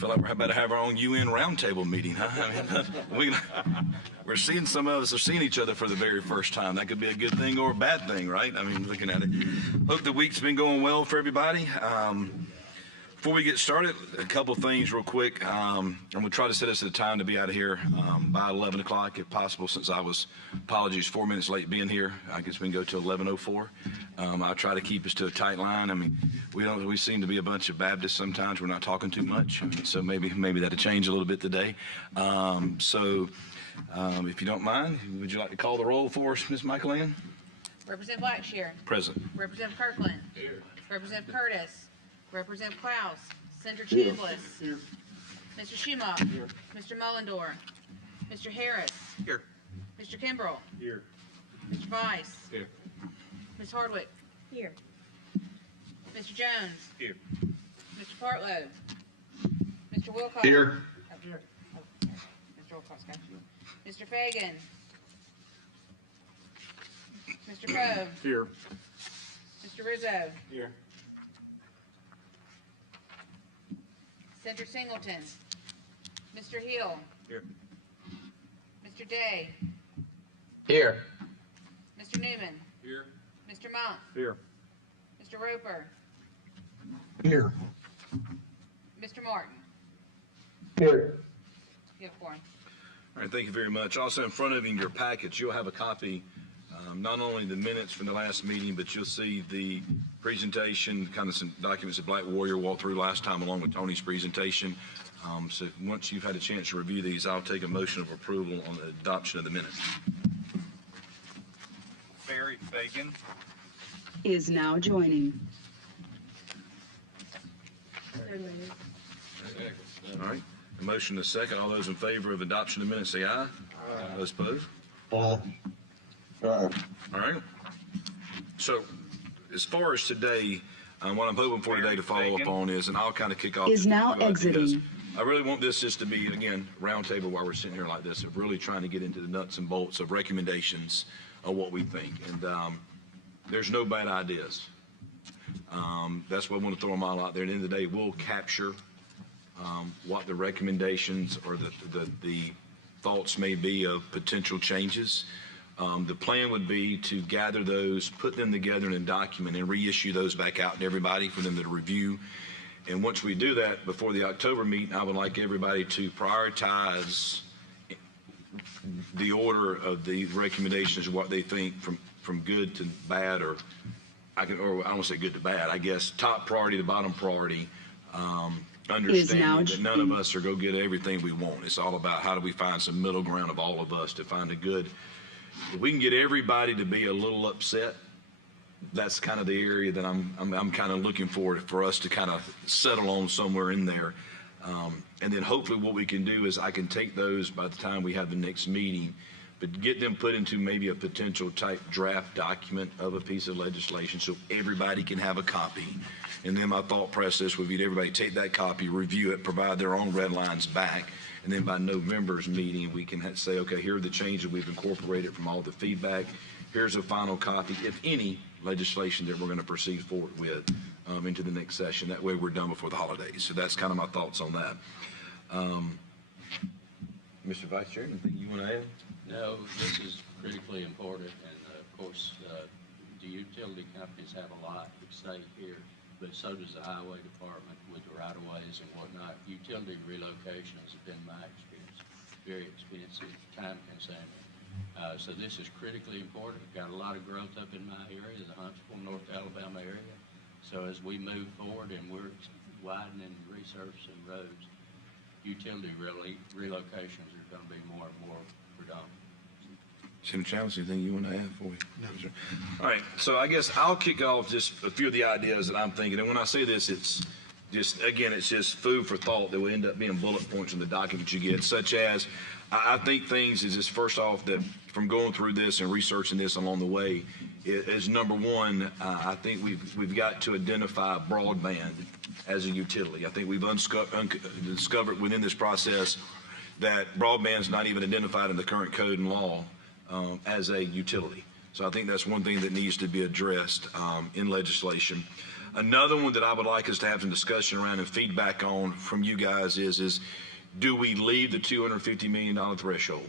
feel like we're about to have our own UN roundtable meeting, huh? I mean, we're seeing some of us are seeing each other for the very first time. That could be a good thing or a bad thing, right? I mean, looking at it. Hope the week's been going well for everybody. Before we get started, a couple things real quick. I'm going to try to set us at a time to be out of here by 11 o'clock if possible, since I was, apologies, 4 minutes late being here. I guess we can go to 11:04. I'll try to keep us to a tight line. I mean, we seem to be a bunch of Baptists sometimes. We're not talking too much, so maybe that'll change a little bit today. If you don't mind, would you like to call the roll for us, Ms. Michael-Ann? Representative Blackshear. Present. Representative Kirkland. Here. Representative Curtis. Representative Klaus. Senator Chambliss. Here. Mr. Schumacher. Here. Mr. Mullendore. Mr. Harris. Here. Mr. Kimbrell. Here. Mr. Weiss. Here. Ms. Hardwick. Here. Mr. Jones. Here. Mr. Partlow. Mr. Wilcox. Here. Oh, here. Oh, Mr. Wilcox, got you. Mr. Fagan. Mr. Poe. Here. Mr. Rizzo. Here. Senator Singleton. Mr. Hill. Here. Mr. Day. Here. Mr. Newman. Here. Mr. Monk. Here. Mr. Roper. Here. Mr. Martin. Here. You have quorum. All right, thank you very much. Also in front of you in your package, you'll have a copy, not only the minutes from the last meeting, but you'll see the presentation, kind of some documents that Black Warrior walked through last time along with Tony's presentation. So once you've had a chance to review these, I'll take a motion of approval on the adoption of the minutes. Barry Fagan. Is now joining. All right, a motion and a second. All those in favor of adoption of the minutes say aye. Aye. Those opposed? Aye. All right. So as far as today, what I'm hoping for today to follow up on is, and I'll kind of kick off. Is now exiting. I really want this just to be, again, roundtable while we're sitting here like this, of really trying to get into the nuts and bolts of recommendations of what we think. And there's no bad ideas. That's why I want to throw them all out there. At the end of the day, we'll capture what the recommendations or the thoughts may be of potential changes. The plan would be to gather those, put them together in a document, and reissue those back out to everybody for them to review. And once we do that, before the October meeting, I would like everybody to prioritize the order of the recommendations, what they think from good to bad, or I don't want to say good to bad, I guess top priority to bottom priority. Understanding that none of us are going to get everything we want. It's all about how do we find some middle ground of all of us to find a good. If we can get everybody to be a little upset, that's kind of the area that I'm kind of looking for us to kind of settle on somewhere in there. And then hopefully what we can do is I can take those by the time we have the next meeting, but get them put into maybe a potential type draft document of a piece of legislation so everybody can have a copy. And then my thought process would be to everybody take that copy, review it, provide their own red lines back. And then by November's meeting, we can say, okay, here are the changes we've incorporated from all the feedback. Here's a final copy, if any, legislation that we're going to proceed forward with into the next session. That way we're done before the holidays. So that's kind of my thoughts on that. Mr. Vice Chair, anything you want to add? No, this is critically important. And of course, the utility companies have a lot to say here, but so does the highway department with the right-of-ways and whatnot. Utility relocations have been my experience very expensive, time-consuming. So this is critically important. We've got a lot of growth up in my area, the Huntsville, North Alabama area. So as we move forward and we're widening, resurfacing roads, utility relocations are going to be more and more predominant. Senator Chambliss, anything you want to add for you? No, sir. All right, so I guess I'll kick off just a few of the ideas that I'm thinking. And when I say this, it's just, again, it's just food for thought that will end up being bullet points in the document you get, such as, I think things is just first off that from going through this and researching this along the way is number one, I think we've got to identify broadband as a utility. I think we've discovered within this process that broadband is not even identified in the current code and law as a utility. So I think that's one thing that needs to be addressed in legislation. Another one that I would like us to have some discussion around and feedback on from you guys is do we leave the $250 million threshold?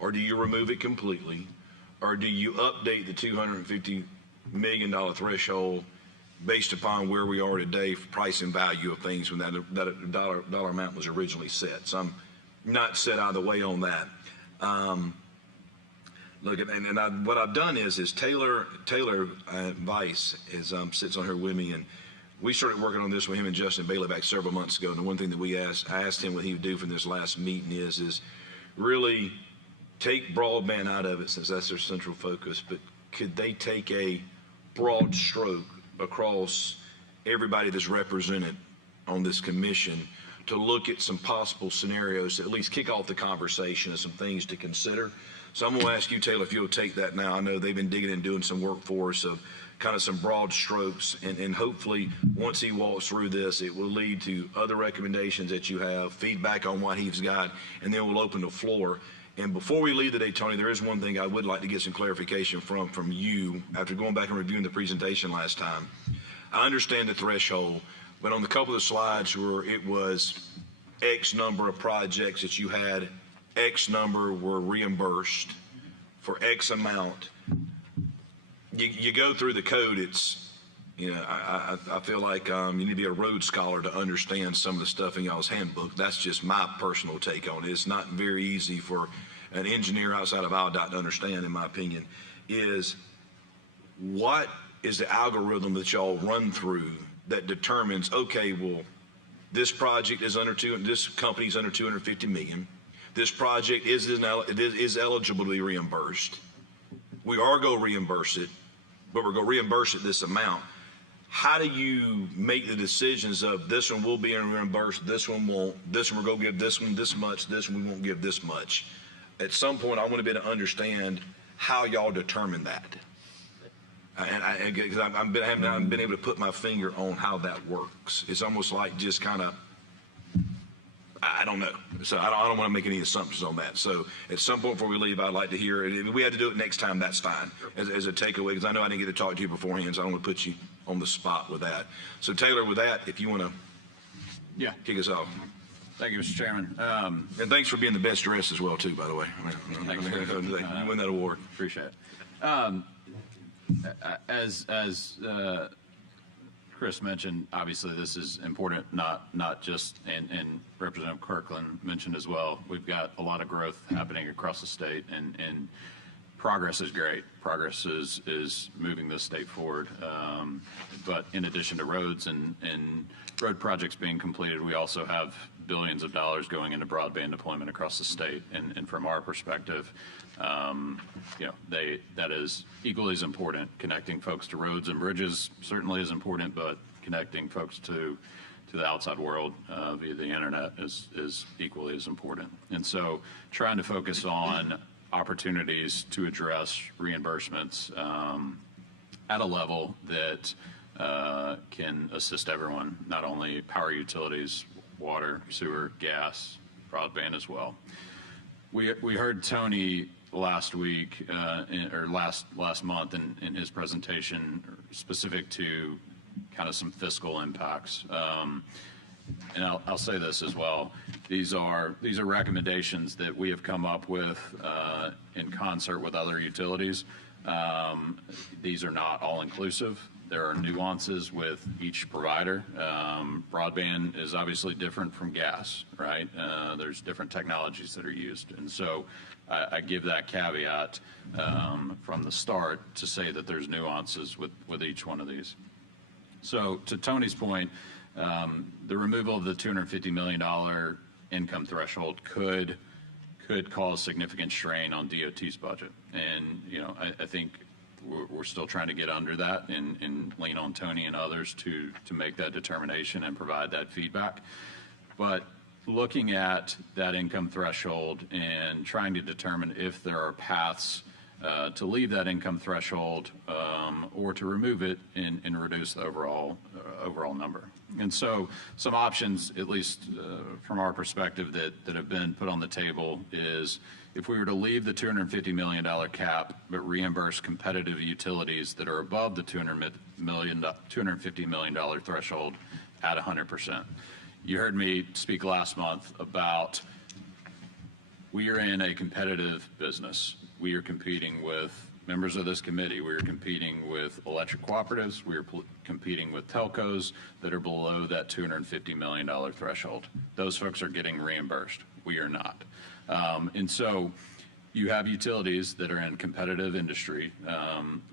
Or do you remove it completely? Or do you update the $250 million threshold based upon where we are today for price and value of things when that dollar amount was originally set? So I'm not set out of the way on that. Look, what I've done is Taylor Vice sits on here with me, and we started working on this with him and Justin Bailey back several months ago. And the one thing that I asked him what he would do from this last meeting is really take broadband out of it, since that's their central focus. But could they take a broad stroke across everybody that's represented on this commission to look at some possible scenarios to at least kick off the conversation and some things to consider? So I'm going to ask you, Taylor, if you'll take that now. I know they've been digging and doing some work for us of kind of some broad strokes, and hopefully once he walks through this, it will lead to other recommendations that you have, feedback on what he's got, and then we'll open the floor. And before we leave today, Tony, there is one thing I would like to get some clarification from you after going back and reviewing the presentation last time. I understand the threshold, but on the couple of slides where it was X number of projects that you had, X number were reimbursed for X amount. You go through the code, it's, I feel like you need to be a road scholar to understand some of the stuff in y'all's handbook. That's just my personal take on it. It's not very easy for an engineer outside of IDOT to understand, in my opinion, is what is the algorithm that y'all run through that determines, okay, well, this project is this company's under 250 million. This project is eligible to be reimbursed. We are going to reimburse it, but we're going to reimburse it this amount. How do you make the decisions of this one will be reimbursed, this one won't, this one we're going to give this one this much, this one we won't give this much? At some point, I want to be able to understand how y'all determine that. Because I haven't been able to put my finger on how that works. It's almost like just kind of, I don't know. So I don't want to make any assumptions on that. So at some point before we leave, I'd like to hear it. If we had to do it next time, that's fine as a takeaway, because I know I didn't get to talk to you beforehand, so I don't want to put you on the spot with that. So Taylor, with that, if you want to kick us off. Thank you, Mr. Chairman. And thanks for being the best dressed as well, too, by the way. You win that award. Appreciate it. As Chris mentioned, obviously this is important, not just, and Representative Kirkland mentioned as well, we've got a lot of growth happening across the state, and progress is great. Progress is moving this state forward. But in addition to roads and road projects being completed, we also have billions of dollars going into broadband deployment across the state. And from our perspective, that is equally as important. Connecting folks to roads and bridges certainly is important, but connecting folks to the outside world via the internet is equally as important. And so trying to focus on opportunities to address reimbursements at a level that can assist everyone, not only power utilities, water, sewer, gas, broadband as well. We heard Tony last week or last month in his presentation specific to kind of some fiscal impacts. And I'll say this as well. These are recommendations that we have come up with in concert with other utilities. These are not all inclusive. There are nuances with each provider. Broadband is obviously different from gas, right? There's different technologies that are used. And so I give that caveat from the start to say that there's nuances with each one of these. So to Tony's point, the removal of the $250 million income threshold could cause significant strain on DOT's budget. And, I think we're still trying to get under that and lean on Tony and others to make that determination and provide that feedback. But looking at that income threshold and trying to determine if there are paths to leave that income threshold or to remove it and reduce the overall number. And so some options, at least from our perspective, that have been put on the table is if we were to leave the $250 million cap but reimburse competitive utilities that are above the $250 million threshold at 100%. You heard me speak last month about we are in a competitive business. We are competing with members of this committee. We are competing with electric cooperatives. We are competing with telcos that are below that $250 million threshold. Those folks are getting reimbursed. We are not. And so you have utilities that are in competitive industry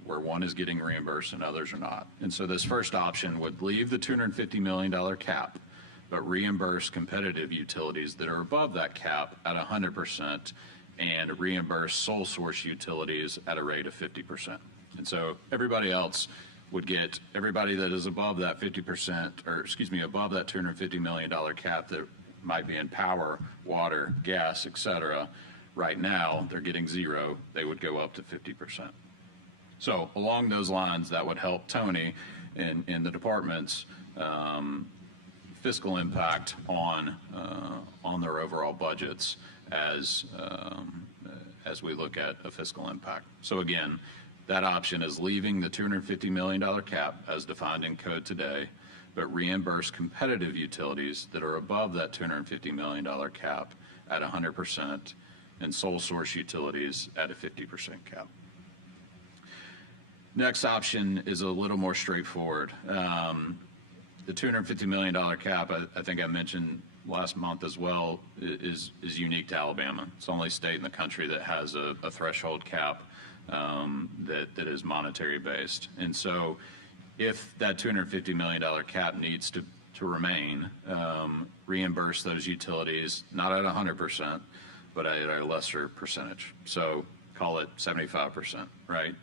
where one is getting reimbursed and others are not. And so this first option would leave the $250 million cap, but reimburse competitive utilities that are above that cap at 100% and reimburse sole source utilities at a rate of 50%. And so everybody else would get, everybody that is above that 50%, or excuse me, above that $250 million cap that might be in power, water, gas, et cetera, right now they're getting zero, they would go up to 50%. So along those lines, that would help Tony and the department's fiscal impact on their overall budgets as we look at a fiscal impact. So again, that option is leaving the $250 million cap as defined in code today, but reimburse competitive utilities that are above that $250 million cap at 100% and sole source utilities at a 50% cap. Next option is a little more straightforward. The $250 million cap, I think I mentioned last month as well, is unique to Alabama. It's the only state in the country that has a threshold cap that is monetary based. And so if that $250 million cap needs to remain, reimburse those utilities, not at 100%, but at a lesser percentage. So call it 75%, right?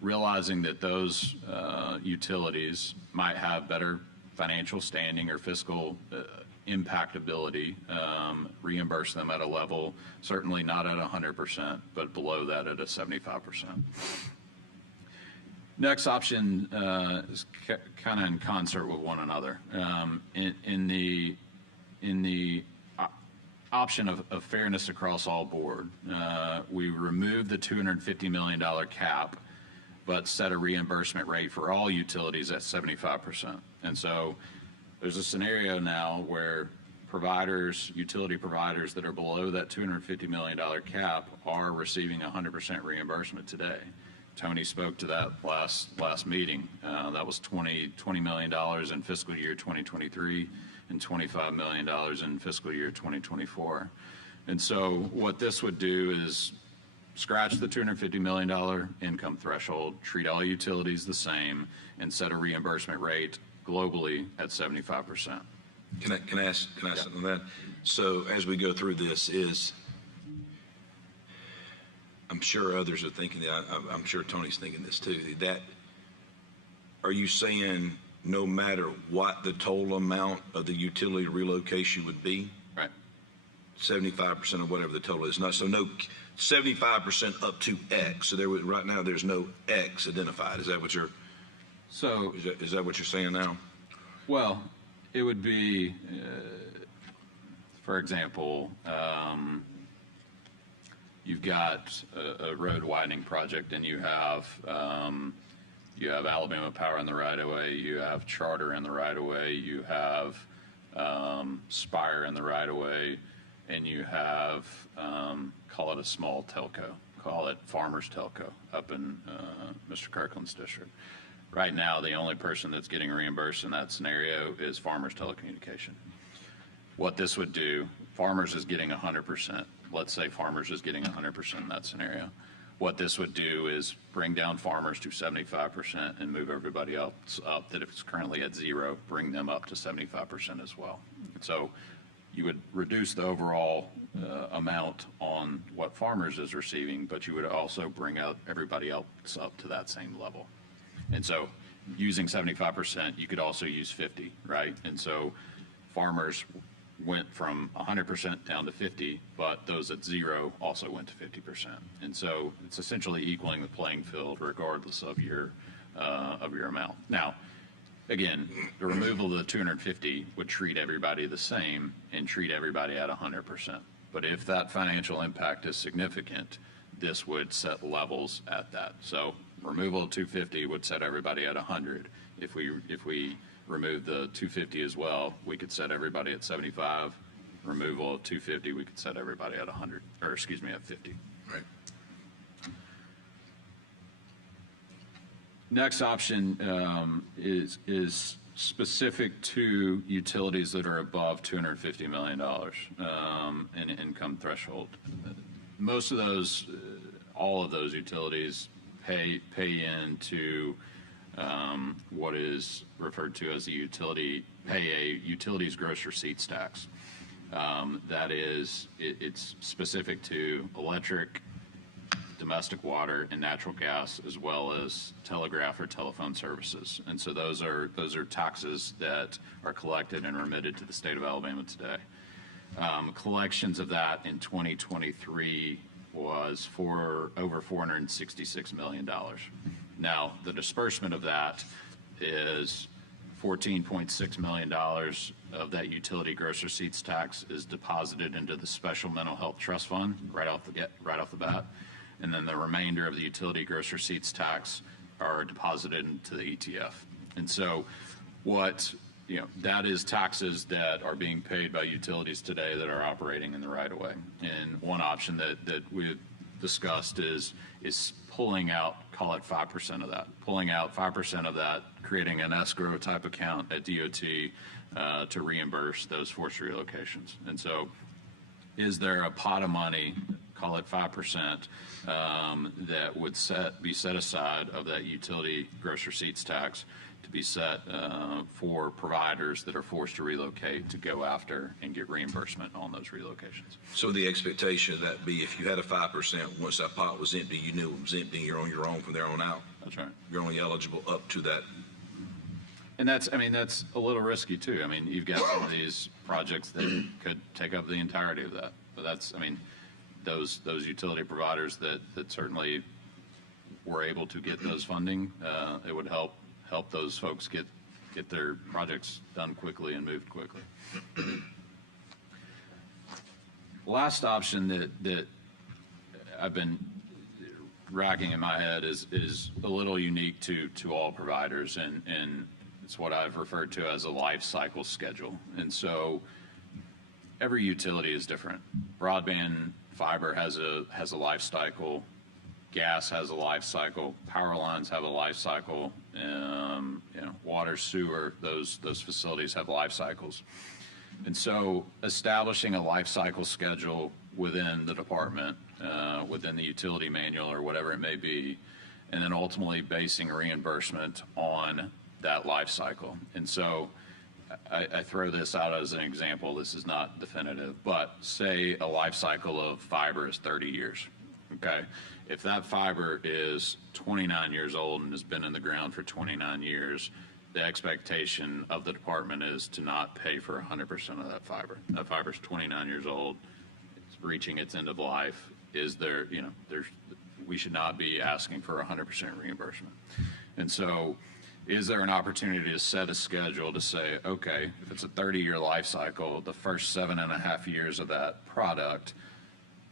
Realizing that those utilities might have better financial standing or fiscal impactability, reimburse them at a level, certainly not at 100%, but below that at a 75%. Next option is kind of in concert with one another. In the option of fairness across all board, we remove the $250 million cap, but set a reimbursement rate for all utilities at 75%. And so there's a scenario now where utility providers that are below that $250 million cap are receiving 100% reimbursement today. Tony spoke to that last meeting. That was $20 million in fiscal year 2023 and $25 million in fiscal year 2024. And so what this would do is scratch the $250 million income threshold, treat all utilities the same, and set a reimbursement rate globally at 75%. Can I ask something on that? So as we go through this, I'm sure others are thinking that, I'm sure Tony's thinking this too, that are you saying no matter what the total amount of the utility relocation would be? Right. 75% of whatever the total is. So no 75% up to X. So right now there's no X identified. Is that what you're saying now? Well, it would be, for example, you've got a road widening project, and you have Alabama Power in the right of way, you have Charter in the right of way, you have Spire in the right of way, and you have call it a small telco, call it Farmers Telco up in Mr. Kirkland's district. Right now, the only person that's getting reimbursed in that scenario is Farmers Telecommunication. What this would do, Farmers is getting 100%. Let's say Farmers is getting 100% in that scenario. What this would do is bring down Farmers to 75% and move everybody else up that if it's currently at zero, bring them up to 75% as well. So you would reduce the overall amount on what Farmers is receiving, but you would also bring out everybody else up to that same level. And so using 75%, you could also use 50, right? And so Farmers went from 100% down to 50, but those at zero also went to 50%. And so it's essentially equaling the playing field regardless of your amount. Now, again, the removal of the 250 would treat everybody the same and treat everybody at 100%. But if that financial impact is significant, this would set levels at that. So removal of 250 would set everybody at 100. If we remove the 250 as well, we could set everybody at 75. Removal of 250, we could set everybody at 100, or excuse me, at 50. Right. Next option is specific to utilities that are above $250 million in income threshold. Most of those, all of those utilities pay into what is referred to as pay a utilities gross receipts tax. That is, it's specific to electric, domestic water, and natural gas, as well as telegraph or telephone services. And so those are taxes that are collected and remitted to the state of Alabama today. Collections of that in 2023 was for over $466 million. Now, the disbursement of that is $14.6 million of that utility gross receipts tax is deposited into the Special Mental Health Trust Fund right off the bat. And then the remainder of the utility gross receipts tax are deposited into the ETF. And so that is taxes that are being paid by utilities today that are operating in the right of way. And one option that we've discussed is pulling out, call it 5% of that, pulling out 5% of that, creating an escrow type account at DOT to reimburse those forced relocations. And so is there a pot of money, call it 5%, that would be set aside of that utility gross receipts tax to be set for providers that are forced to relocate to go after and get reimbursement on those relocations? So the expectation of that be if you had a 5%, once that pot was empty, you knew it was empty, you're on your own from there on out. That's right. You're only eligible up to that. And that's a little risky too. I mean, you've got some of these projects that could take up the entirety of that. But those utility providers that certainly were able to get those funding, it would help those folks get their projects done quickly and moved quickly. Last option that I've been racking in my head is a little unique to all providers, and it's what I've referred to as a life cycle schedule. And so every utility is different. Broadband fiber has a life cycle. Gas has a life cycle. Power lines have a life cycle. Water, sewer, those facilities have life cycles. And so establishing a life cycle schedule within the department, within the utility manual or whatever it may be, and then ultimately basing reimbursement on that life cycle. And so I throw this out as an example. This is not definitive, but say a life cycle of fiber is 30 years. Okay. If that fiber is 29 years old and has been in the ground for 29 years, the expectation of the department is to not pay for 100% of that fiber. That fiber is 29 years old. It's reaching its end of life. We should not be asking for 100% reimbursement. And so is there an opportunity to set a schedule to say, okay, if it's a 30-year life cycle, the first 7.5 years of that product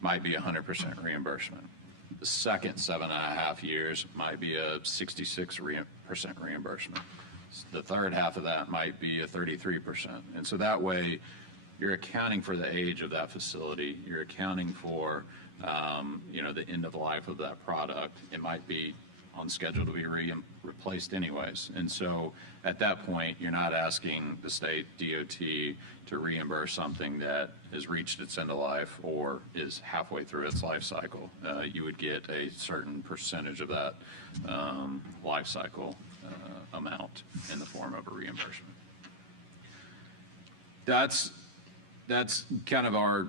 might be 100% reimbursement. The second 7.5 years might be a 66% reimbursement. The third half of that might be a 33%. And so that way you're accounting for the age of that facility. You're accounting for, the end of life of that product. It might be on schedule to be replaced anyways. And so at that point, you're not asking the state DOT to reimburse something that has reached its end of life or is halfway through its life cycle. You would get a certain percentage of that life cycle amount in the form of a reimbursement. That's kind of our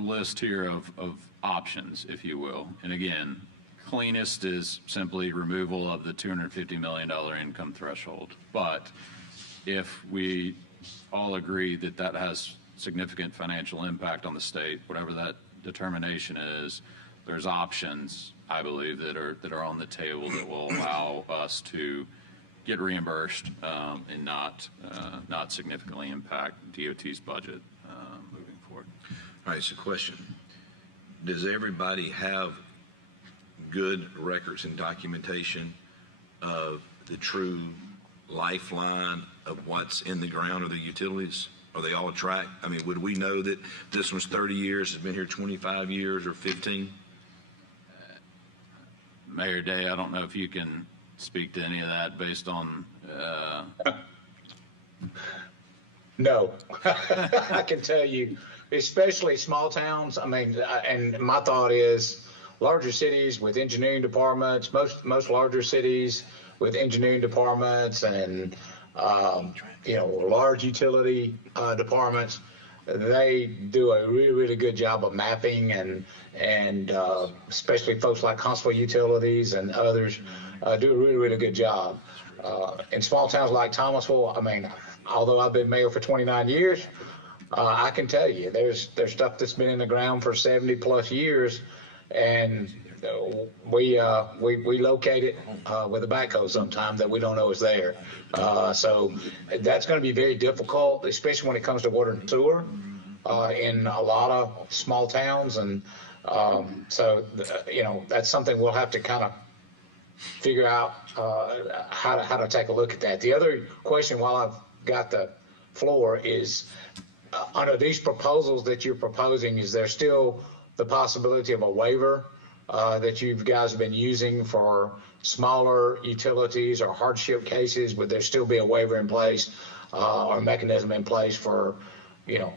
list here of options, if you will. And again, cleanest is simply removal of the $250 million income threshold. But if we all agree that has significant financial impact on the state, whatever that determination is, there's options, I believe, that are on the table that will allow us to get reimbursed and not significantly impact DOT's budget moving forward. All right, so question. Does everybody have good records and documentation of the true lifeline of what's in the ground or the utilities? Are they all tracked? I mean, would we know that this one's 30 years, has been here 25 years or 15? Mayor Day, I don't know if you can speak to any of that based on. No, I can tell you, especially small towns. I mean, and my thought is larger cities with engineering departments, most larger cities with engineering departments and, large utility departments, they do a really, really good job of mapping and especially folks like Huntsville Utilities and others do a really, really good job. In small towns like Thomasville, I mean, although I've been mayor for 29 years, I can tell you there's stuff that's been in the ground for 70 plus years, and we locate it with a backhoe sometimes that we don't know is there. So that's going to be very difficult, especially when it comes to water and sewer in a lot of small towns. And that's something we'll have to kind of figure out how to take a look at that. The other question while I've got the floor is, under these proposals that you're proposing, is there still the possibility of a waiver that you guys have been using for smaller utilities or hardship cases? Would there still be a waiver in place or a mechanism in place for,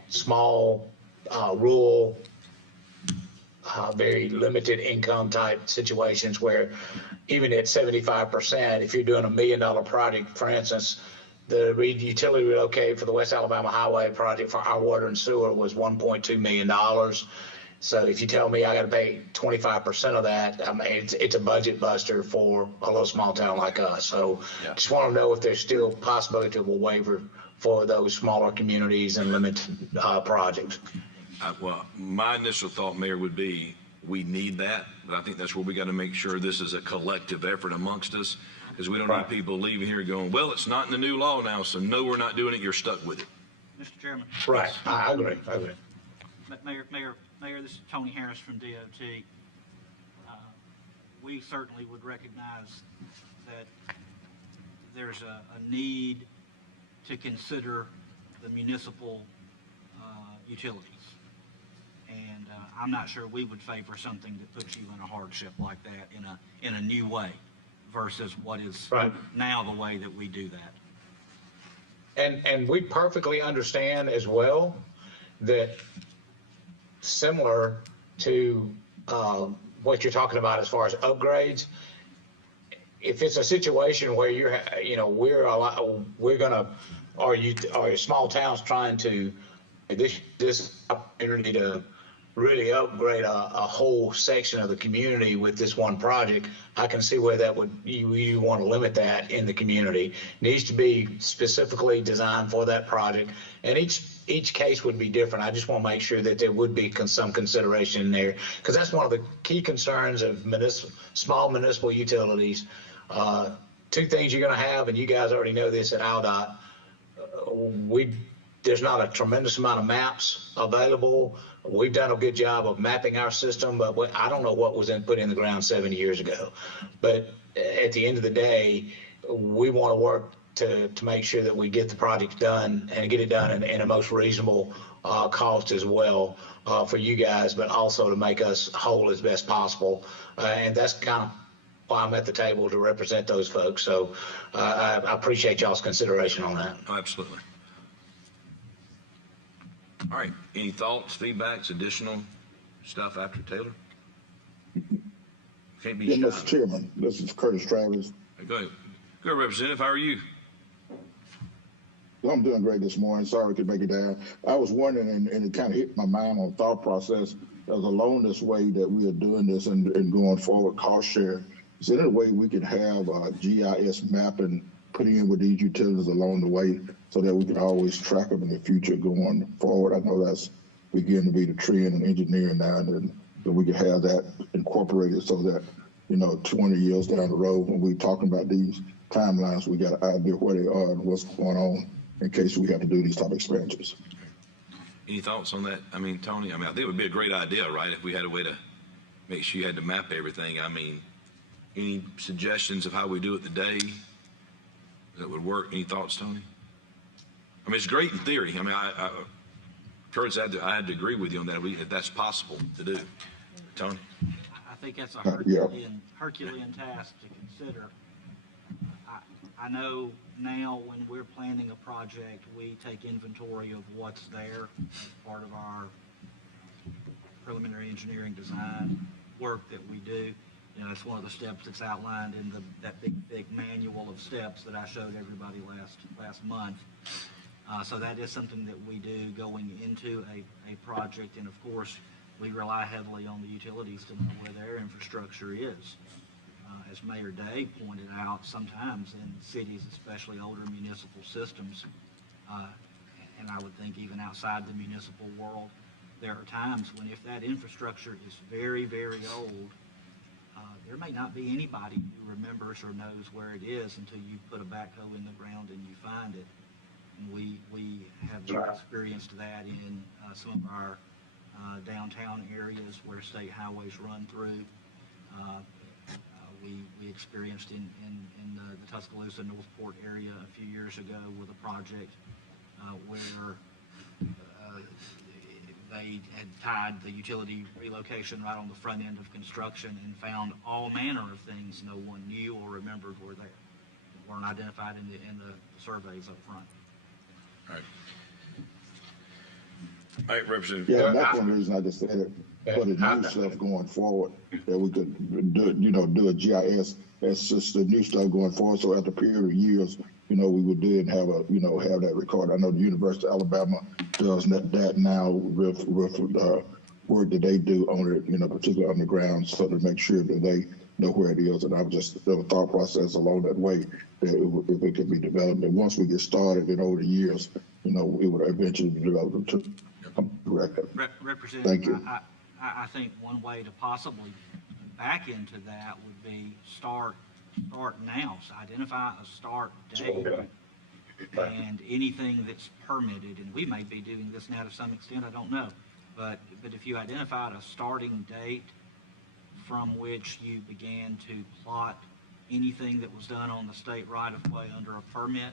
small, rural, very limited income type situations where even at 75%, if you're doing $1 million project, for instance, the utility relocate for the West Alabama Highway project for our water and sewer was $1.2 million. So if you tell me I got to pay 25% of that, I mean, it's a budget buster for a little small town like us. So just want to know if there's still possibility of a waiver for those smaller communities and limited projects. Well, my initial thought, Mayor, would be we need that, but I think that's where we got to make sure this is a collective effort amongst us, because we don't need people leaving here going, well, it's not in the new law now, so no, we're not doing it. You're stuck with it. Mr. Chairman. Right. I agree. Mayor, this is Tony Harris from DOT. We certainly would recognize that there's a need to consider the municipal utilities. And I'm not sure we would favor something that puts you in a hardship like that in a new way versus what is now the way that we do that. And we perfectly understand as well that similar to what you're talking about as far as upgrades, if it's a situation where or small towns trying to this opportunity to really upgrade a whole section of the community with this one project, I can see where that you want to limit that in the community. It needs to be specifically designed for that project, and each case would be different. I just want to make sure that there would be some consideration in there, because that's one of the key concerns of small municipal utilities. Two things you're going to have, and you guys already know this at ALDOT, there's not a tremendous amount of maps available. We've done a good job of mapping our system, but I don't know what was put in the ground 70 years ago. But at the end of the day, we want to work to make sure that we get the project done and get it done in a most reasonable cost as well for you guys, but also to make us whole as best possible. And that's kind of why I'm at the table, to represent those folks. So I appreciate y'all's consideration on that. Oh, absolutely. All right. Any thoughts, feedbacks, additional stuff after Taylor? Can't be shy. Mr. Chairman, this is Curtis Travis. Go ahead. Go ahead, Representative. How are you? Well, I'm doing great this morning. Sorry I could make it down. I was wondering, and it kind of hit my mind on thought process, as along this way that we are doing this and going forward, cost share. Is there any way we could have a GIS mapping put in with these utilities along the way so that we can always track them in the future going forward. I know that's beginning to be the trend in engineering now, and that we can have that incorporated so that, 20 years down the road when we're talking about these timelines, we got an idea where they are and what's going on in case we have to do these type of expansions. Any thoughts on that? I mean, Tony, I think it would be a great idea, right? If we had a way to make sure you had to map everything. I mean, any suggestions of how we do it today that would work? Any thoughts, Tony? I mean, it's great in theory. I mean, Curtis, I had to agree with you on that. If that's possible to do. Tony? I think that's a Herculean task to consider. I know now when we're planning a project, we take inventory of what's there as part of our preliminary engineering design work that we do. It's one of the steps that's outlined in that big manual of steps that I showed everybody last month. So that is something that we do going into a project, and of course, we rely heavily on the utilities to know where their infrastructure is. As Mayor Day pointed out, sometimes in cities, especially older municipal systems, and I would think even outside the municipal world, there are times when if that infrastructure is very, very old, there may not be anybody who remembers or knows where it is until you put a backhoe in the ground and you find it. And we have experienced that in some of our downtown areas where state highways run through. We experienced in the Tuscaloosa Northport area a few years ago with a project where they had tied the utility relocation right on the front end of construction and found all manner of things no one knew or remembered were there, weren't identified in the surveys up front. All right, Representative. Yeah, that's one reason I just said it. For the new stuff going forward, that we could do a GIS. That's just the new stuff going forward. So after a period of years, we would then have have that recorded. I know the University of Alabama does that now with work that they do on it, particularly underground, so to make sure that they know where it is. And I was just the thought process along that way that if it could be developed. And once we get started in over the years, it would eventually be developed to record. Representative, Thank you. I think one way to possibly back into that would be start now. So identify a start date and anything that's permitted. And we may be doing this now to some extent, I don't know. But if you identified a starting date from which you began to plot anything that was done on the state right-of-way under a permit,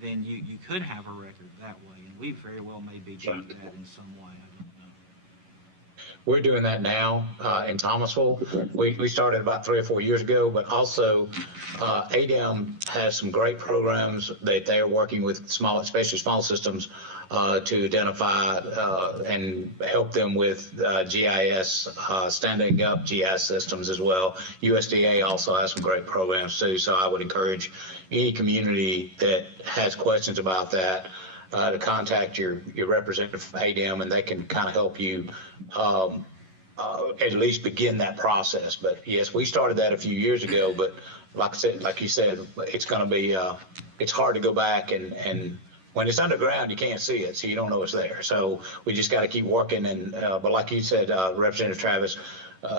then you could have a record that way. And we very well may be doing that in some way. I don't know. We're doing that now in Thomasville. We started about 3 or 4 years ago, but also ADEM has some great programs that they're working with especially small systems to identify and help them with GIS, standing up GIS systems as well. USDA also has some great programs too, so I would encourage any community that has questions about that to contact your representative from ADEM, and they can kind of help you at least begin that process. But yes, we started that a few years ago, but like you said, it's going to be, it's hard to go back and when it's underground, you can't see it, so you don't know it's there. So we just got to keep working. And but like you said, Representative Travis,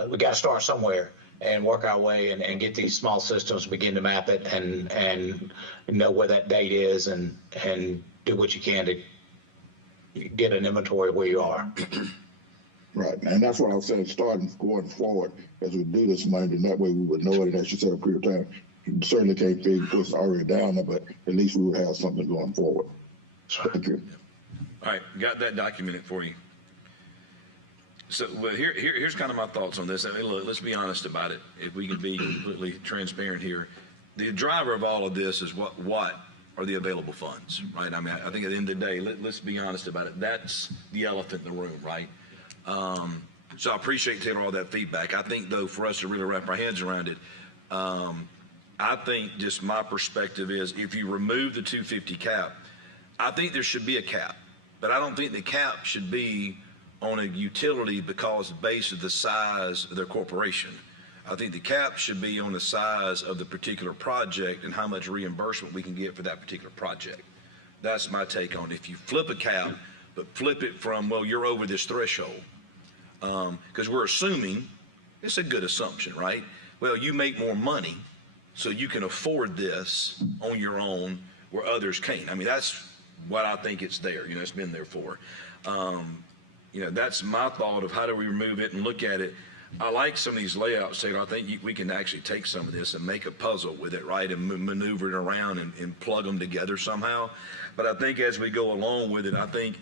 we got to start somewhere and work our way and get these small systems, begin to map it and know where that date is and do what you can to get an inventory of where you are. Right, and that's what I was saying, starting going forward as we do this money, and that way we would know it, and as you said, a period of time. You certainly can't figure what's already down there, but at least we would have something going forward. Thank you. All right, got that documented for you. So, well, here's kind of my thoughts on this. I mean, look, let's be honest about it. If we can be completely transparent here, the driver of all of this is what are the available funds, right? I mean, I think at the end of the day, let's be honest about it. That's the elephant in the room, right? So I appreciate taking all that feedback. I think, though, for us to really wrap our heads around it, I think just my perspective is if you remove the 250 cap, I think there should be a cap, but I don't think the cap should be on a utility because based on the size of their corporation. I think the cap should be on the size of the particular project and how much reimbursement we can get for that particular project. That's my take on it. If you flip a cap, but flip it from, well, you're over this threshold, because we're assuming, it's a good assumption, right? Well, you make more money, so you can afford this on your own where others can't. I mean, that's what I think it's there. It's been there for. That's my thought of how do we remove it and look at it. I like some of these layouts saying, I think we can actually take some of this and make a puzzle with it, right, and maneuver it around and plug them together somehow. But I think as we go along with it, I think,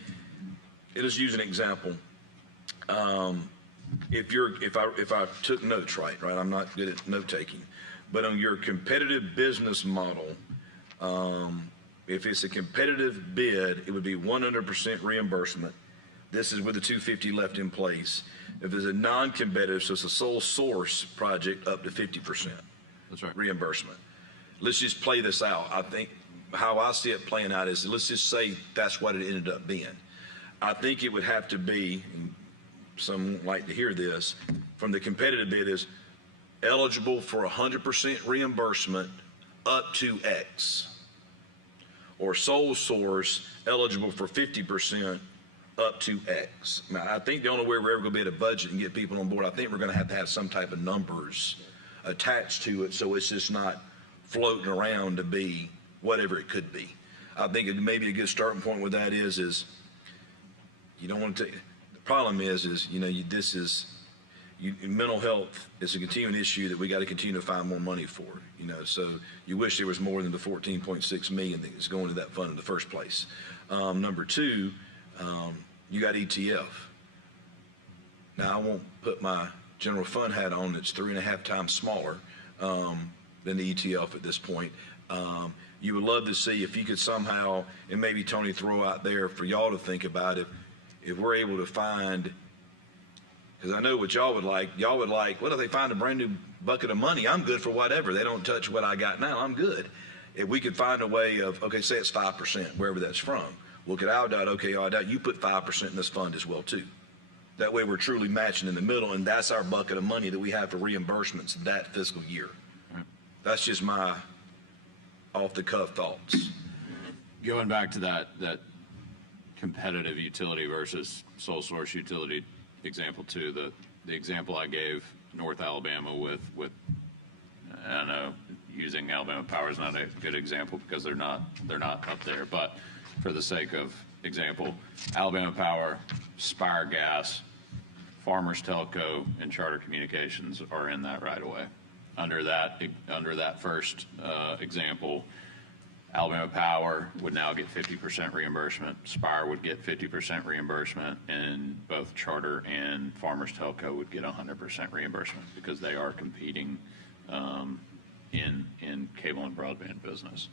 let's use an example. If I took notes right, I'm not good at note taking, but on your competitive business model, if it's a competitive bid, it would be 100% reimbursement. This is with the 250 left in place. If it's a non-competitive, so it's a sole source project, up to 50%. That's right. Reimbursement. Let's just play this out. I think how I see it playing out is, let's just say that's what it ended up being. I think it would have to be, and some like to hear this, from the competitive bid is eligible for 100% reimbursement up to X, or sole source eligible for 50% up to X. Now, I think the only way we're ever going to be able to budget and get people on board, I think we're going to have some type of numbers attached to it, so it's just not floating around to be whatever it could be. I think it may be a good starting point with that is you don't want to take, the problem is mental health is a continuing issue that we got to continue to find more money for, so you wish there was more than the 14.6 million that is going to that fund in the first place. Number two, you got ETF. Now, I won't put my general fund hat on. It's 3.5 times smaller than the ETF at this point. You would love to see if you could somehow, and maybe Tony throw out there for y'all to think about it, if we're able to find, because I know what y'all would like, well, if they find a brand new bucket of money, I'm good for whatever. They don't touch what I got now, I'm good. If we could find a way of, okay, say it's 5%, wherever that's from. Look at ODOT, okay, ODOT, you put 5% in this fund as well, too. That way we're truly matching in the middle, and that's our bucket of money that we have for reimbursements that fiscal year. Right. That's just my off-the-cuff thoughts. Going back to that competitive utility versus sole source utility example too, the example I gave North Alabama with I know using Alabama Power is not a good example because they're not up there, but for the sake of example, Alabama Power, Spire Gas, Farmers Telco, and Charter Communications are in that right away. Under that first example, Alabama Power would now get 50% reimbursement. Spire would get 50% reimbursement, and both Charter and Farmers Telco would get 100% reimbursement because they are competing in cable and broadband business.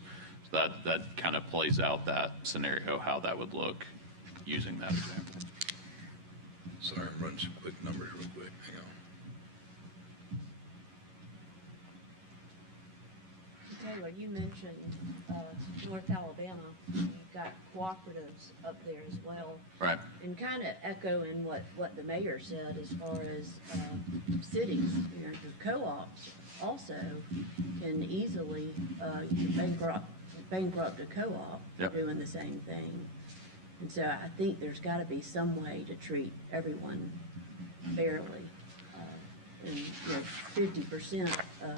So that kind of plays out that scenario, how that would look using that example. Sorry, I'm running some quick numbers real quick. Hang on. Taylor, you mentioned North Alabama. You've got cooperatives up there as well. Right. And kind of echoing what the mayor said as far as cities, your co-ops also can easily bankrupt a co-op. Yep. Doing the same thing. And so I think there's got to be some way to treat everyone fairly. And 50%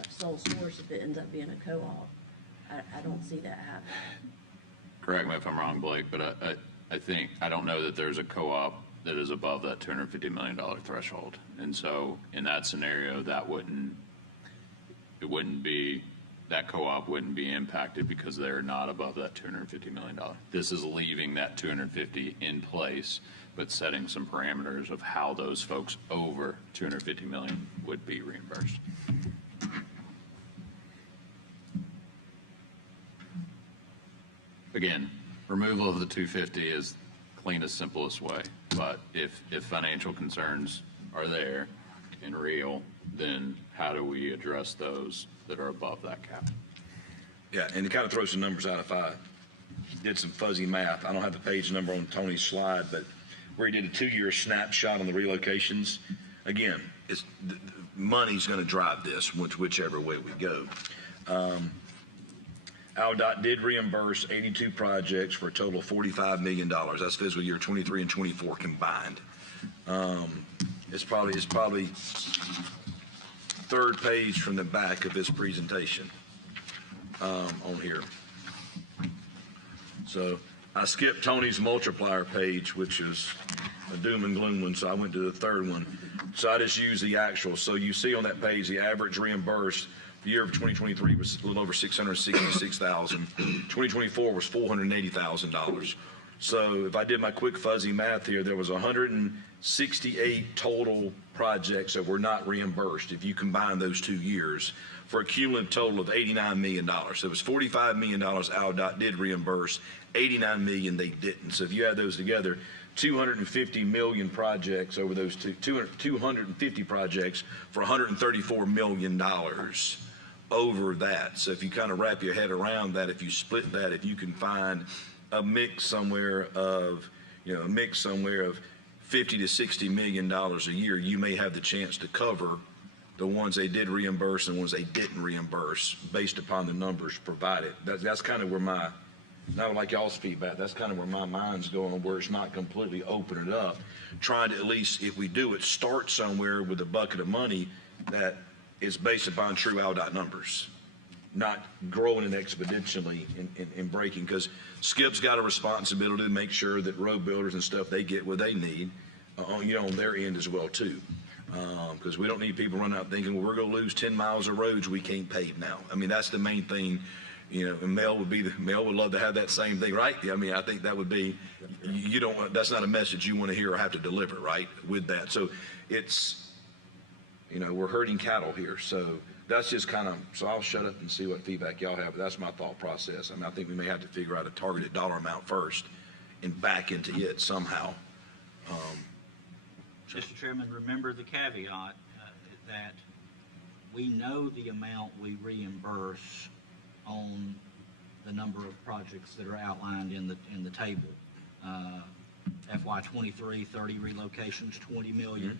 sole source if it ends up being a co-op. I don't see that happening. Correct me if I'm wrong, Blake, but I think, I don't know that there's a co-op that is above that $250 million threshold. And so in that scenario, that co-op wouldn't be impacted because they're not above that $250 million. This is leaving that 250 in place, but setting some parameters of how those folks over 250 million would be reimbursed. Again, removal of the 250 is cleanest, simplest way. But if financial concerns are there and real, then how do we address those that are above that cap? Yeah, and to kind of throw some numbers out, if I did some fuzzy math, I don't have the page number on Tony's slide, but where he did a 2-year snapshot on the relocations, again, money's going to drive this, whichever way we go. AlDOT did reimburse 82 projects for a total of $45 million. That's fiscal year 23 and 24 combined. It's probably third page from the back of this presentation on here. So I skipped Tony's multiplier page, which is a doom and gloom one, so I went to the third one. So I just used the actual. So you see on that page, the average reimbursed the year of 2023 was a little over $666,000. 2024 was $480,000. So if I did my quick fuzzy math here, there was 168 total projects that were not reimbursed if you combine those 2 years, for a cumulative total of $89 million. So it was $45 million AlDOT did reimburse, $89 million they didn't. So if you add those together, 250 million projects over those 250 projects for $134 million over that. So if you kind of wrap your head around that, if you split that, if you can find a mix somewhere of 50 to $60 million a year, you may have the chance to cover the ones they did reimburse and ones they didn't reimburse based upon the numbers provided. That's kind of where not like y'all's feedback, that's kind of where my mind's going, where it's not completely open it up, trying to at least, if we do it, start somewhere with a bucket of money that is based upon true AlDOT numbers, not growing it exponentially and breaking, because Skip's got a responsibility to make sure that road builders and stuff, they get what they need on their end as well too. Because we don't need people running out thinking, well, we're going to lose 10 miles of roads we can't pave now. I mean, that's the main thing. And Mel would love to have that same thing, right? I mean, I think that would be, that's not a message you want to hear or have to deliver, right, with that. So it's, we're herding cattle here. So that's just kind of, so I'll shut up and see what feedback y'all have. But that's my thought process. I mean, I think we may have to figure out a targeted dollar amount first and back into it somehow. Mr. Chairman, remember the caveat that we know the amount we reimburse on the number of projects that are outlined in the table. FY23, 30 relocations, $20 million.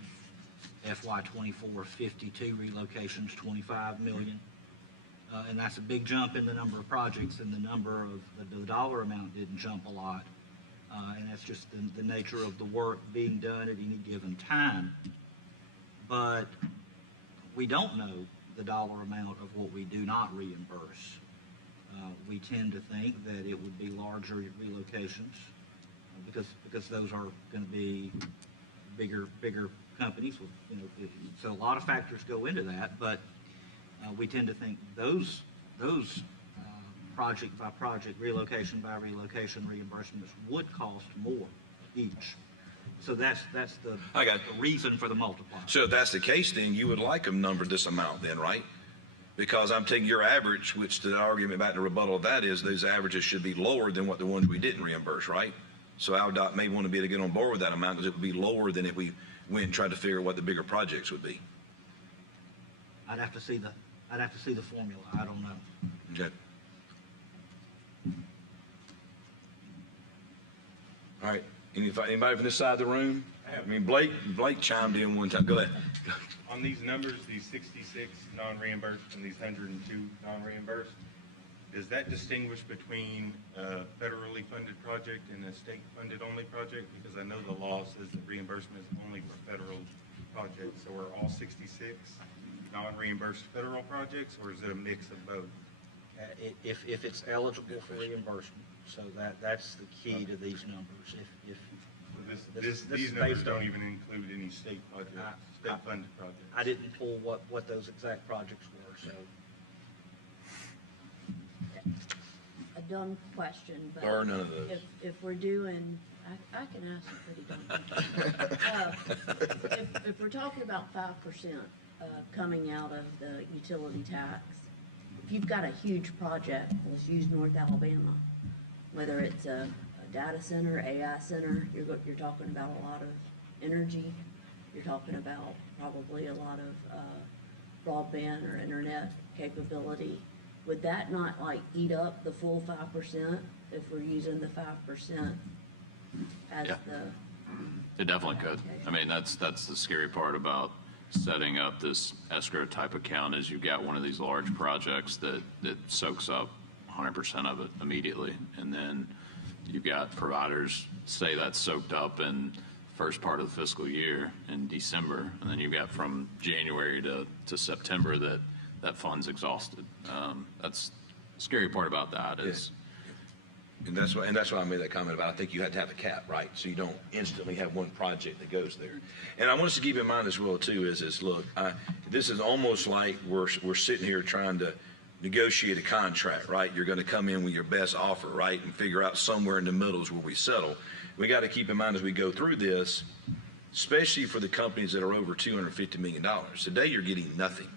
FY24, 52 relocations, $25 million. And that's a big jump in the number of projects, and the number of the dollar amount didn't jump a lot. And that's just the nature of the work being done at any given time. But we don't know the dollar amount of what we do not reimburse. We tend to think that it would be larger relocations because those are going to be bigger companies. So a lot of factors go into that, but we tend to think those project by project, relocation by relocation reimbursements would cost more each. So that's the reason for the multiplier. So if that's the case, then you would like them numbered this amount then, right? Because I'm taking your average, which the argument back to rebuttal of that is those averages should be lower than what the ones we didn't reimburse, right? So AlDOT may want to be able to get on board with that amount because it would be lower than if we went and tried to figure out what the bigger projects would be. I'd have to see the formula. I don't know. Okay. All right. Anybody from this side of the room? I mean, Blake chimed in one time. Go ahead. On these numbers, these 66 non-reimbursed and these 102 non-reimbursed, does that distinguish between a federally funded project and a state-funded only project? Because I know the law says that reimbursement is only for federal projects. So are all 66 non-reimbursed federal projects, or is it a mix of both? If it's eligible for reimbursement, so that's the key to these numbers. These numbers don't even include any state projects, state-funded projects. I didn't pull what those exact projects were, so. A dumb question, but. There are none of those. If we're doing, I can ask a pretty dumb question. If we're talking about 5% coming out of the utility tax, if you've got a huge project, let's use North Alabama, whether it's a data center, AI center, you're talking about a lot of energy, you're talking about probably a lot of broadband or internet capability. Would that not like eat up the full 5% if we're using the 5% as Yeah. the? It definitely could. I mean, that's the scary part about setting up this escrow type account is you've got one of these large projects that soaks up 100% of it immediately. And then you've got providers say that's soaked up in first part of the fiscal year in December. And then you've got from January to September that fund's exhausted. That's the scary part about that is. And that's why I made that comment about I think you had to have a cap, right? So you don't instantly have one project that goes there. And I want us to keep in mind as well too is look, this is almost like we're sitting here trying to negotiate a contract, right? You're going to come in with your best offer, right, and figure out somewhere in the middle is where we settle. We got to keep in mind as we go through this, especially for the companies that are over $250 million. Today you're getting nothing.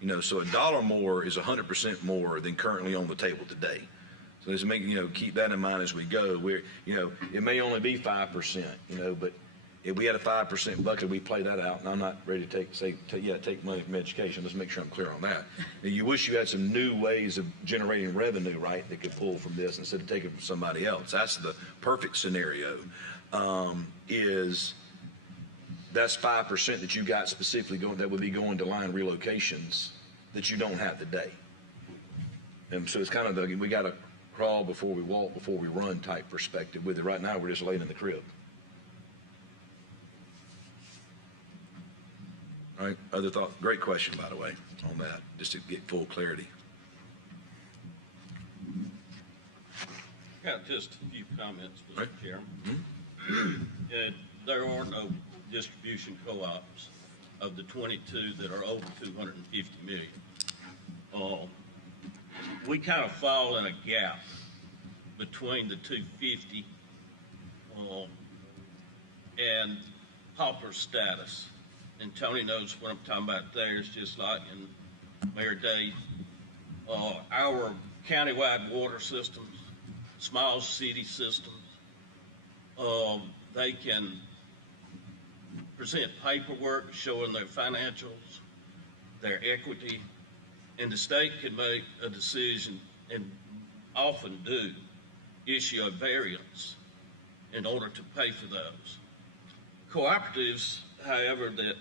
You know, so $1 more is 100% more than currently on the table today. So just keep that in mind as we go. It may only be 5%, but if we had a 5% bucket, we play that out. And I'm not ready to take money from education. Let's make sure I'm clear on that. Now, you wish you had some new ways of generating revenue, right, that could pull from this instead of taking from somebody else. That's the perfect scenario. That's 5% that you got specifically that would be going to line relocations that you don't have today. And so it's kind of we got to crawl before we walk, before we run type perspective with it. Right now, we're just laying in the crib. All right, other thought? Great question, by the way, on that, just to get full clarity. Got just a few comments, Mr. Right. Chairman. Mm-hmm. There are no distribution co-ops of the 22 that are over 250 million. We kind of fall in a gap between the 250 and pauper status. And Tony knows what I'm talking about there. It's just like in Mayor Day, our countywide water systems, small city systems, they can present paperwork showing their financials, their equity, and the state can make a decision, and often do, issue a variance in order to pay for those. Cooperatives, however, that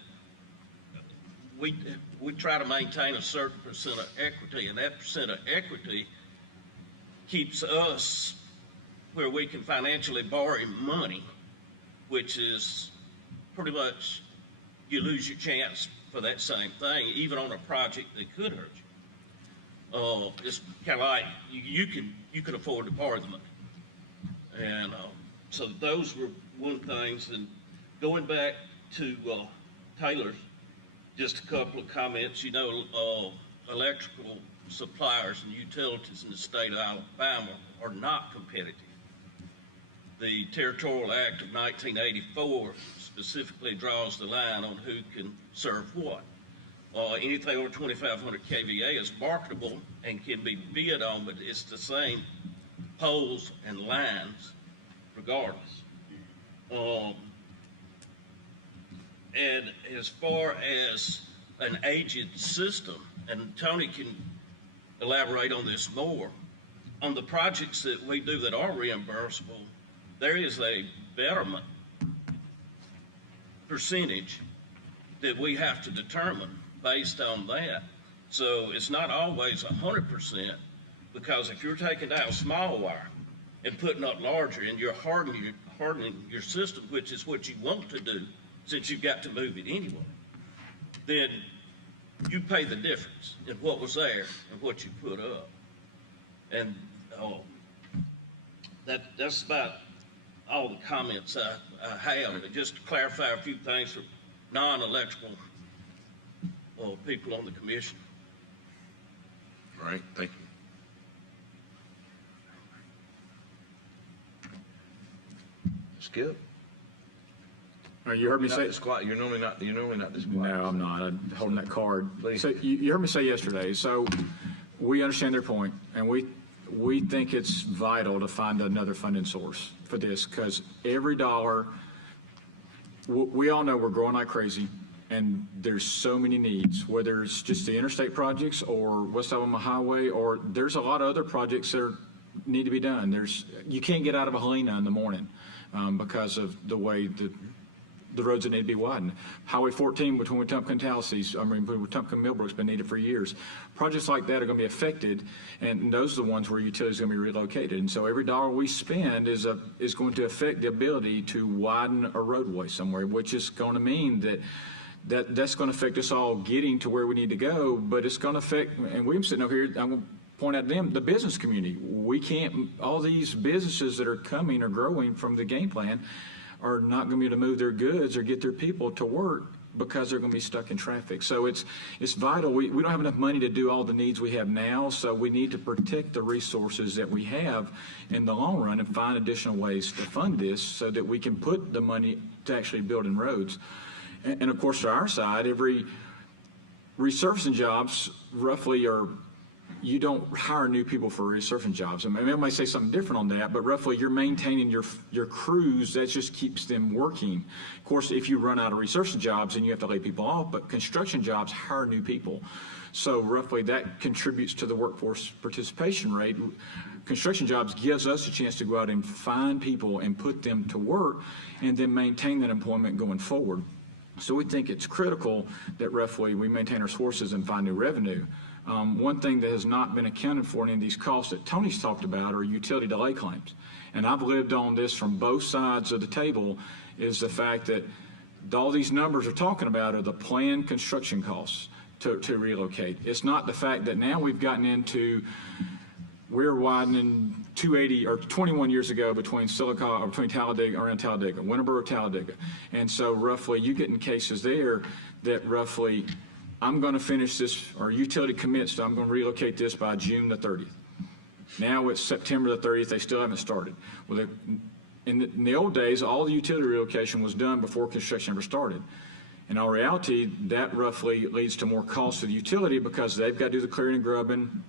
we try to maintain a certain percent of equity, and that percent of equity keeps us where we can financially borrow money, which is pretty much you lose your chance for that same thing, even on a project that could hurt you. It's kind of like you can afford to borrow the money, and so those were one things. And going back to Taylor's, just a couple of comments. Electrical suppliers and utilities in the state of Alabama are not competitive. The Territorial Act of 1984 specifically draws the line on who can serve what. Anything over 2,500 kVA is marketable and can be bid on, but it's the same poles and lines regardless. And as far as an aged system, and Tony can elaborate on this more, on the projects that we do that are reimbursable, there is a betterment percentage that we have to determine based on that. So it's not always 100%, because if you're taking down small wire and putting up larger and you're hardening your system, which is what you want to do since you've got to move it anyway, then you pay the difference in what was there and what you put up. And that's about all the comments I have. And just to clarify a few things for non-electrical people on the commission. All right, thank you. Skip. You heard me say. You're normally not this quiet. No, I'm not. I'm holding that card. Please. So you heard me say yesterday. So we understand their point, and we think it's vital to find another funding source for this, because every dollar. We all know we're growing like crazy, and there's so many needs. Whether it's just the interstate projects or West Alabama Highway, or there's a lot of other projects that need to be done. You can't get out of a Helena in the morning because of the way the the roads that need to be widened. Highway 14 between Wetumpka and Tallahassee, between Wetumpka and Millbrook's been needed for years. Projects like that are going to be affected, and those are the ones where utilities are going to be relocated. And so every dollar we spend is going to affect the ability to widen a roadway somewhere, which is going to mean that's going to affect us all getting to where we need to go, but it's going to affect, and we're sitting over here, I'm going to point out to them, the business community. We can't, all these businesses that are coming or growing from the game plan are not going to be able to move their goods or get their people to work because they're going to be stuck in traffic. So it's vital. We don't have enough money to do all the needs we have now, so we need to protect the resources that we have in the long run and find additional ways to fund this so that we can put the money to actually building roads. And of course, to our side, every resurfacing jobs roughly are, you don't hire new people for resurfacing jobs. I mean, I might say something different on that, but roughly you're maintaining your crews. That just keeps them working. Of course, if you run out of resurfacing jobs, then you have to lay people off, but construction jobs hire new people. So roughly that contributes to the workforce participation rate. Construction jobs gives us a chance to go out and find people and put them to work and then maintain that employment going forward. So we think it's critical that roughly we maintain our sources and find new revenue. One thing that has not been accounted for in any of these costs that Tony's talked about are utility delay claims. And I've lived on this from both sides of the table, is the fact that all these numbers are talking about are the planned construction costs to relocate. It's not the fact that now we've gotten into, we're widening 280 or 21 years ago between Talladega, around Talladega, Winterboro, Talladega. And so roughly you get in cases there that roughly I'm going to finish this, or utility commits to I'm going to relocate this by June the 30th. Now it's September the 30th, they still haven't started. Well, in the old days, all the utility relocation was done before construction ever started. In all reality, that roughly leads to more cost to the utility because they've got to do the clearing and grubbing.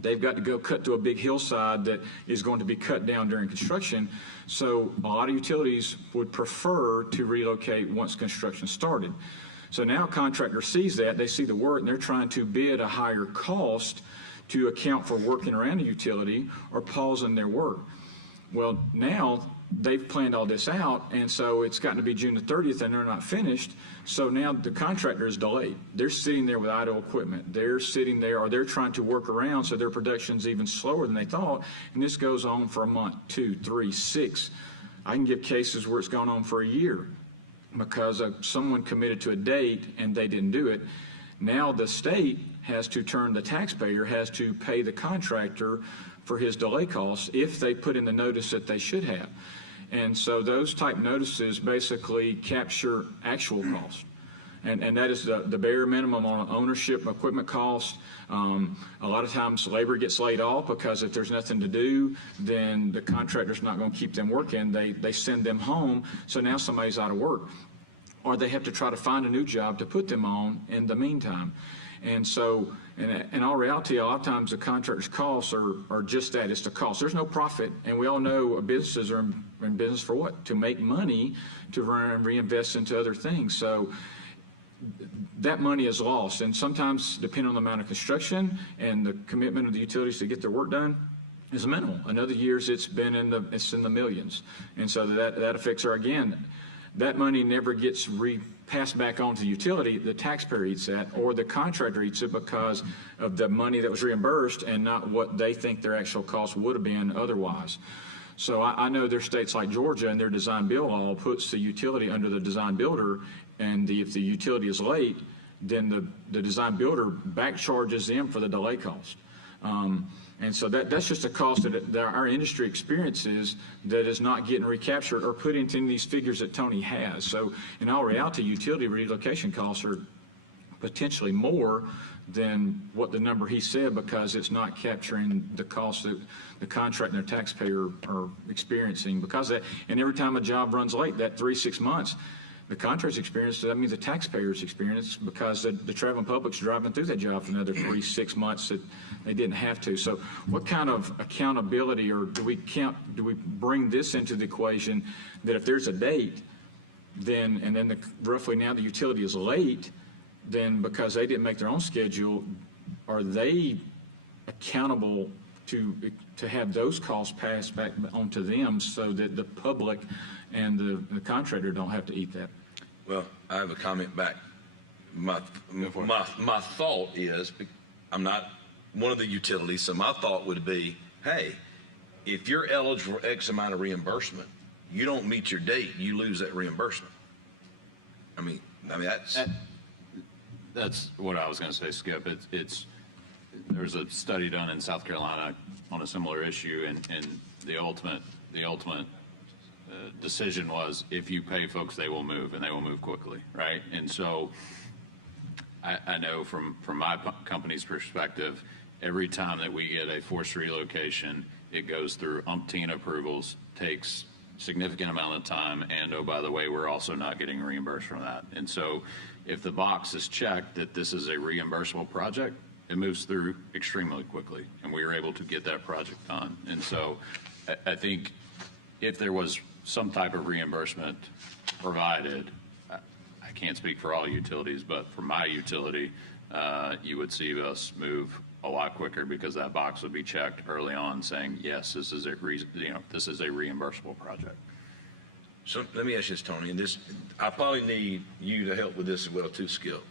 They've got to go cut to a big hillside that is going to be cut down during construction. So a lot of utilities would prefer to relocate once construction started. So now a contractor sees that, they see the work, and they're trying to bid a higher cost to account for working around a utility or pausing their work. Well, now they've planned all this out, and so it's gotten to be June the 30th, and they're not finished. So now the contractor is delayed. They're sitting there with idle equipment. They're sitting there, or they're trying to work around, so their production's even slower than they thought. And this goes on for a month, 2, 3, 6. I can give cases where it's gone on for a year because someone committed to a date and they didn't do it. Now the state has to the taxpayer has to pay the contractor for his delay costs if they put in the notice that they should have. And so those type notices basically capture actual cost. And that is the bare minimum on ownership, equipment cost. A lot of times labor gets laid off because if there's nothing to do, then the contractor's not going to keep them working. They send them home, so now somebody's out of work. Or they have to try to find a new job to put them on in the meantime. And so, in all reality, a lot of times the contractor's costs are just that, it's the cost. There's no profit, and we all know businesses are in business for what? To make money, to reinvest into other things. So that money is lost, and sometimes, depending on the amount of construction and the commitment of the utilities to get their work done, is minimal. In other years, it's in the millions, and so that affects our, again, that money never gets passed back on to the utility. The taxpayer eats that, or the contractor eats it because of the money that was reimbursed and not what they think their actual cost would have been otherwise. So I know there's states like Georgia, and their design build law puts the utility under the design builder, and if the utility is late, then the design builder back charges them for the delay cost. And so that's just a cost that our industry experiences that is not getting recaptured or put into these figures that Tony has. So in all reality, utility relocation costs are potentially more than what the number he said because it's not capturing the cost that the contractor and the taxpayer are experiencing because that, and every time a job runs late, that 3-6 months, the contractor's experience, that means the taxpayer's experience because the traveling public's driving through that job for another 3-6 months that they didn't have to. So what kind of accountability, or do we bring this into the equation that if there's a date, then roughly now the utility is late, then because they didn't make their own schedule, are they accountable to have those costs passed back onto them so that the public and the contractor don't have to eat that? Well, I have a comment back. My thought is, I'm not one of the utilities, so my thought would be, hey, if you're eligible for X amount of reimbursement, you don't meet your date, you lose that reimbursement. I mean That's what I was going to say, Skip. There's a study done in South Carolina on a similar issue, and the ultimate decision was, if you pay folks, they will move, and they will move quickly, right? And so I know from my company's perspective, every time that we get a forced relocation, it goes through umpteen approvals, takes significant amount of time, and oh, by the way, we're also not getting reimbursed from that. And so if the box is checked that this is a reimbursable project, it moves through extremely quickly, and we were able to get that project done. And so I think if there was some type of reimbursement provided, I can't speak for all utilities, but for my utility, you would see us move a lot quicker, because that box would be checked early on saying, yes, this is this is a reimbursable project. So let me ask you this, Tony, and I probably need you to help with this as well too, Skip.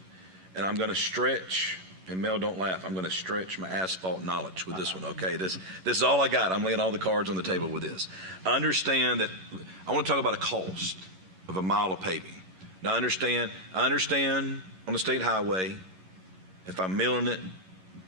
And I'm going to stretch, and Mel, don't laugh, I'm going to stretch my asphalt knowledge with this one, okay? This is all I got. I'm laying all the cards on the table with this. I understand that, I want to talk about a cost of a mile of paving. Now, I understand on the state highway, if I'm milling it,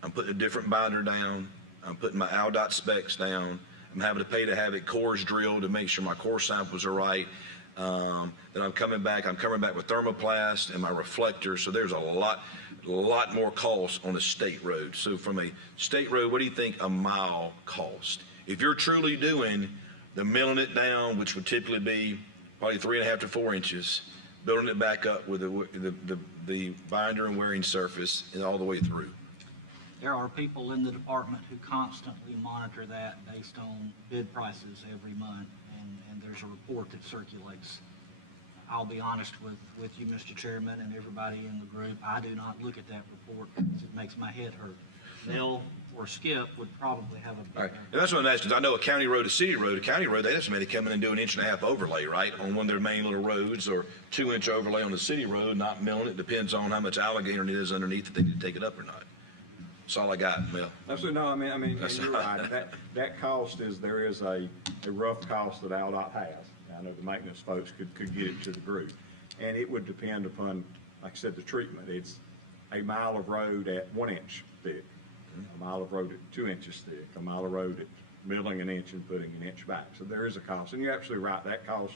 I'm putting a different binder down, I'm putting my ALDOT specs down, I'm having to pay to have it cores drilled to make sure my core samples are right. Then I'm coming back with thermoplast and my reflectors. So there's a lot more cost on a state road. So from a state road, what do you think a mile cost? If you're truly doing the milling it down, which would typically be probably 3.5 to 4 inches, building it back up with the binder and wearing surface and all the way through. There are people in the department who constantly monitor that based on bid prices every month, and there's a report that circulates. I'll be honest with you, Mr. Chairman, and everybody in the group, I do not look at that report because it makes my head hurt. Mel or Skip would probably have a better... All right. And that's what I'm asking. I know a county road, a city road, they have somebody come in and do an 1.5-inch overlay, right, on one of their main little roads, or 2-inch overlay on the city road, not milling it. Depends on how much alligator it is underneath, if they need to take it up or not. That's all I got, Mel. Absolutely. No, I mean, and you're right. That cost there is a rough cost that ALDOT has. I know the maintenance folks could get it to the group. And it would depend upon, like I said, the treatment. It's a mile of road at 1 inch thick, a mile of road at 2 inches thick, a mile of road at milling 1 inch and putting 1 inch back. So there is a cost. And you're absolutely right. That cost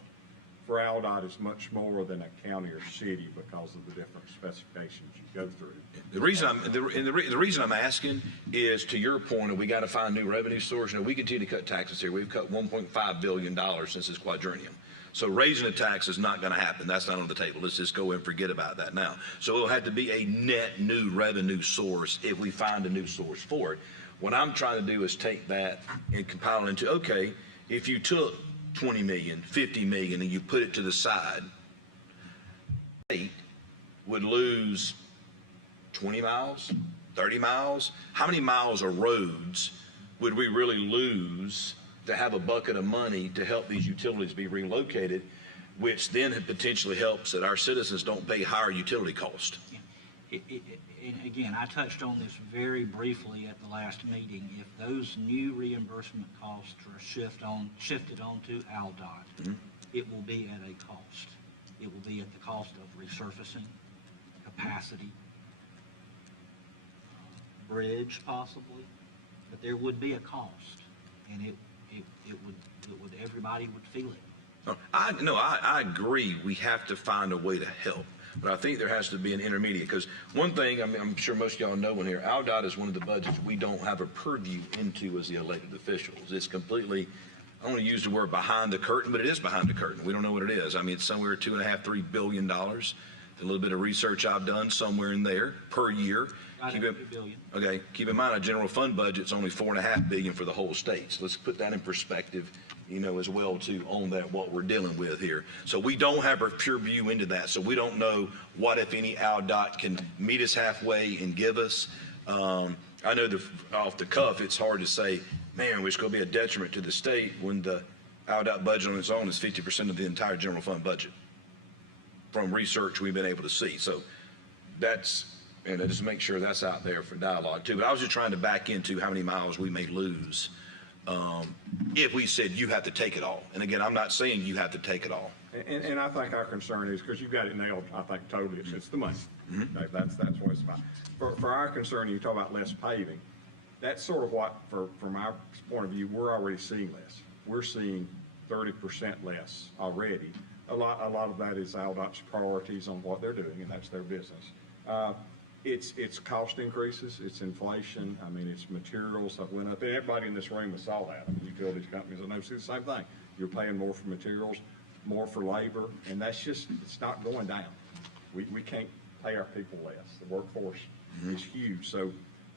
for ALDOT is much more than a county or city because of the different specifications you go through. The reason I'm asking is, to your point, we got to find new revenue source. We continue to cut taxes here. We've cut $1.5 billion since this quadrennium. So raising the tax is not going to happen. That's not on the table. Let's just go and forget about that now. So it'll have to be a net new revenue source if we find a new source for it. What I'm trying to do is take that and compile it into, okay, if you took 20 million, 50 million, and you put it to the side, state would lose 20 miles, 30 miles. How many miles of roads would we really lose to have a bucket of money to help these utilities be relocated, which then potentially helps that our citizens don't pay higher utility cost? And again, I touched on this very briefly at the last meeting. If those new reimbursement costs are shifted onto ALDOT, it will be at a cost. It will be at the cost of resurfacing, capacity, bridge possibly, but there would be a cost, and it would everybody would feel it. I agree. We have to find a way to help. But I think there has to be an intermediate, because one thing I'm sure most of y'all know in here, ALDOT is one of the budgets we don't have a purview into as the elected officials. It's completely, I don't want to use the word behind the curtain, but it is behind the curtain. We don't know what it is. I mean, it's somewhere $2.5, $3 billion. A little bit of research I've done, somewhere in there per year. Okay, keep in mind a general fund budget's only $4.5 billion for the whole state. So let's put that in perspective, as well too, on that, what we're dealing with here. So we don't have a pure view into that. So we don't know what, if any, ALDOT can meet us halfway and give us. I know off the cuff, it's hard to say, man, it's going to be a detriment to the state when the ALDOT budget on its own is 50% of the entire general fund budget. from research we've been able to see. So that's, and I just make sure that's out there for dialogue too. But I was just trying to back into how many miles we may lose if we said you have to take it all. And again, I'm not saying you have to take it all. And I think our concern is, because you've got it nailed, I think totally, it's the money. Okay, that's what it's about. For our concern, you talk about less paving, that's sort of what, from our point of view, we're already seeing less. We're seeing 30% less already. A lot of that is ALDOT's priorities on what they're doing, and that's their business. It's cost increases, it's inflation, I mean, it's materials that went up. And everybody in this room saw that. I mean, utilities companies, I know, see the same thing. You're paying more for materials, more for labor, and that's just, it's not going down. We can't pay our people less. The workforce is huge. So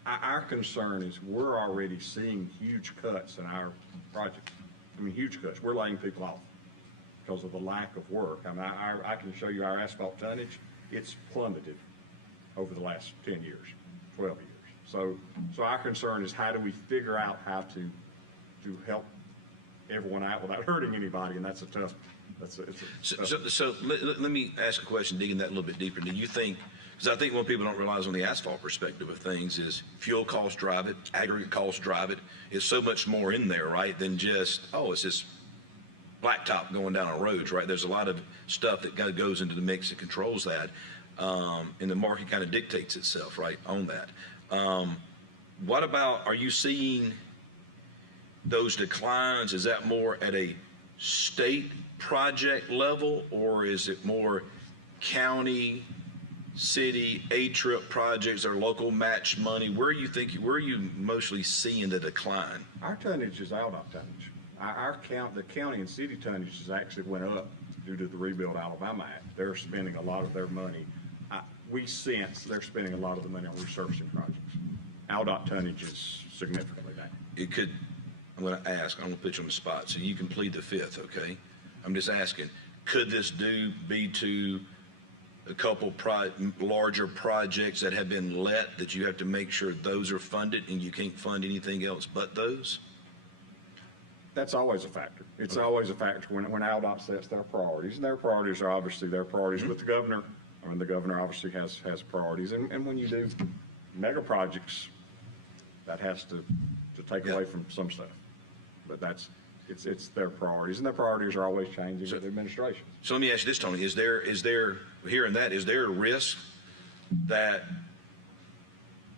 our concern is we're already seeing huge cuts in our projects. I mean, huge cuts. We're laying people off because of the lack of work. I mean, I can show you our asphalt tonnage. It's plummeted over the last 10 years, 12 years. So our concern is how do we figure out how to help everyone out without hurting anybody, and that's a tough. So let me ask a question, digging that a little bit deeper. Do you think, because I think what people don't realize on the asphalt perspective of things is fuel costs drive it, aggregate costs drive it. It's so much more in there, right, than just, it's just blacktop going down on roads, right? There's a lot of stuff that kind of goes into the mix that controls that. And the market kind of dictates itself, right, on that. What about, are you seeing those declines? Is that more at a state project level, or is it more county, city, A-trip projects or local match money? Where are you mostly seeing the decline? Our tonnage is ALDOT tonnage. The county and city tonnage has actually went up due to the Rebuild Alabama Act. They're spending a lot of their money. We sense they're spending a lot of the money on resurfacing projects. ALDOT tonnage is significantly down. I'm going to ask, I'm going to put you on the spot, so you can plead the fifth, okay? I'm just asking, could this be to a couple larger projects that have been let that you have to make sure those are funded and you can't fund anything else but those? That's always a factor. It's always a factor when ALDOT sets their priorities, and their priorities are obviously their priorities with the governor. I mean, the governor obviously has priorities, and when you do mega projects, that has to take away from some stuff. But it's their priorities, and their priorities are always changing with the administration. So let me ask you this, Tony: is there hearing that, is there a risk that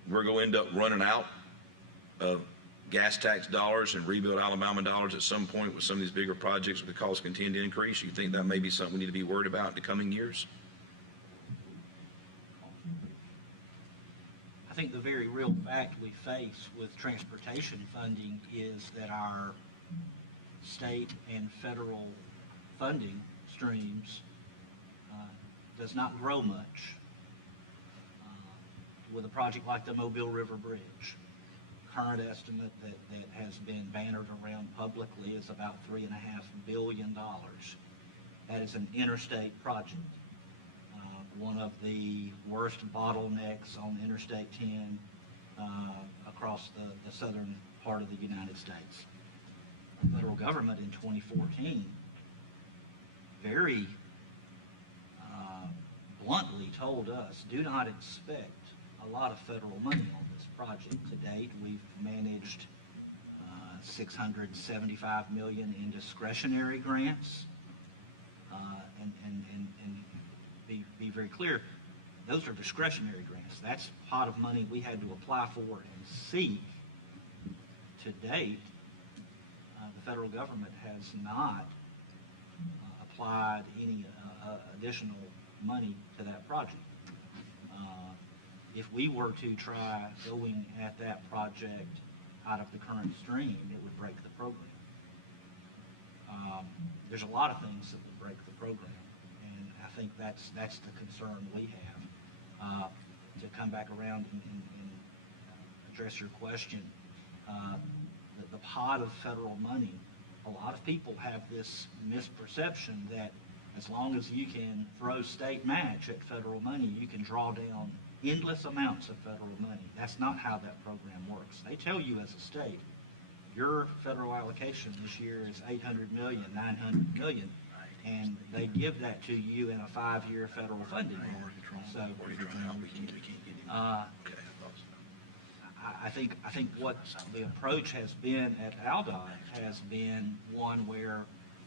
we're going to end up running out of gas tax dollars and Rebuild Alabama dollars at some point with some of these bigger projects with the costs continue to increase? You think that may be something we need to be worried about in the coming years? I think the very real fact we face with transportation funding is that our state and federal funding streams does not grow much. With a project like the Mobile River Bridge, current estimate that has been bannered around publicly is about $3.5 billion. That is an interstate project. One of the worst bottlenecks on Interstate 10 across the southern part of the United States. The federal government in 2014 very bluntly told us, do not expect a lot of federal money on this project. To date, we've managed $675 million in discretionary grants, and be very clear, those are discretionary grants. That's a pot of money we had to apply for and seek. To date, the federal government has not applied any additional money to that project. If we were to try going at that project out of the current stream, it would break the program. There's a lot of things that would break the program, and I think that's the concern we have. To come back around and address your question, the pot of federal money, a lot of people have this misperception that as long as you can throw state match at federal money, you can draw down endless amounts of federal money. That's not how that program works. They tell you as a state, your federal allocation this year is $800 million, $900 million. and they give that to you in a 5-year federal funding. So, I think what the approach has been at ALDOT has been one where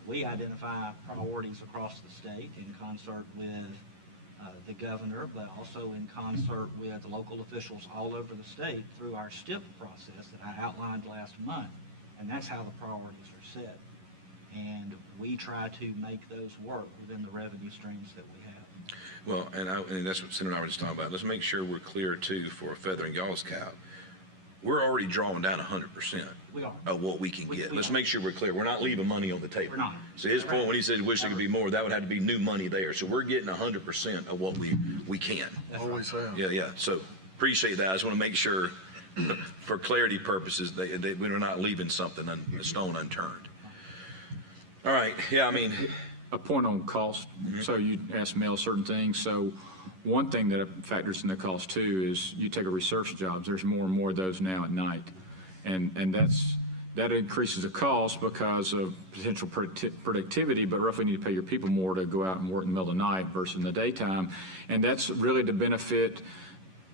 we identify priorities across the state in concert with the governor, but also in concert with local officials all over the state through our STIP process that I outlined last month. And that's how the priorities are set. And we try to make those work within the revenue streams that we have. Well, and that's what Senator and I were just talking about. Let's make sure we're clear, too, for a feather in y'all's cap. We're already drawing down 100% We are. of what we can get. Let's make sure we're clear. We're not leaving money on the table. We're not. So his point when he said wish there could be more, that would have to be new money there. So we're getting 100% of what we can. Always have. Yeah. So appreciate that. I just want to make sure, for clarity purposes, we're not leaving something, a stone unturned. All right. Yeah, I mean. A point on cost. So you asked Mel certain things. So one thing that factors in the cost too is you take a research jobs. There's more and more of those now at night, and that increases the cost because of potential productivity. But roughly you need to pay your people more to go out and work in the middle of the night versus in the daytime, and that's really to benefit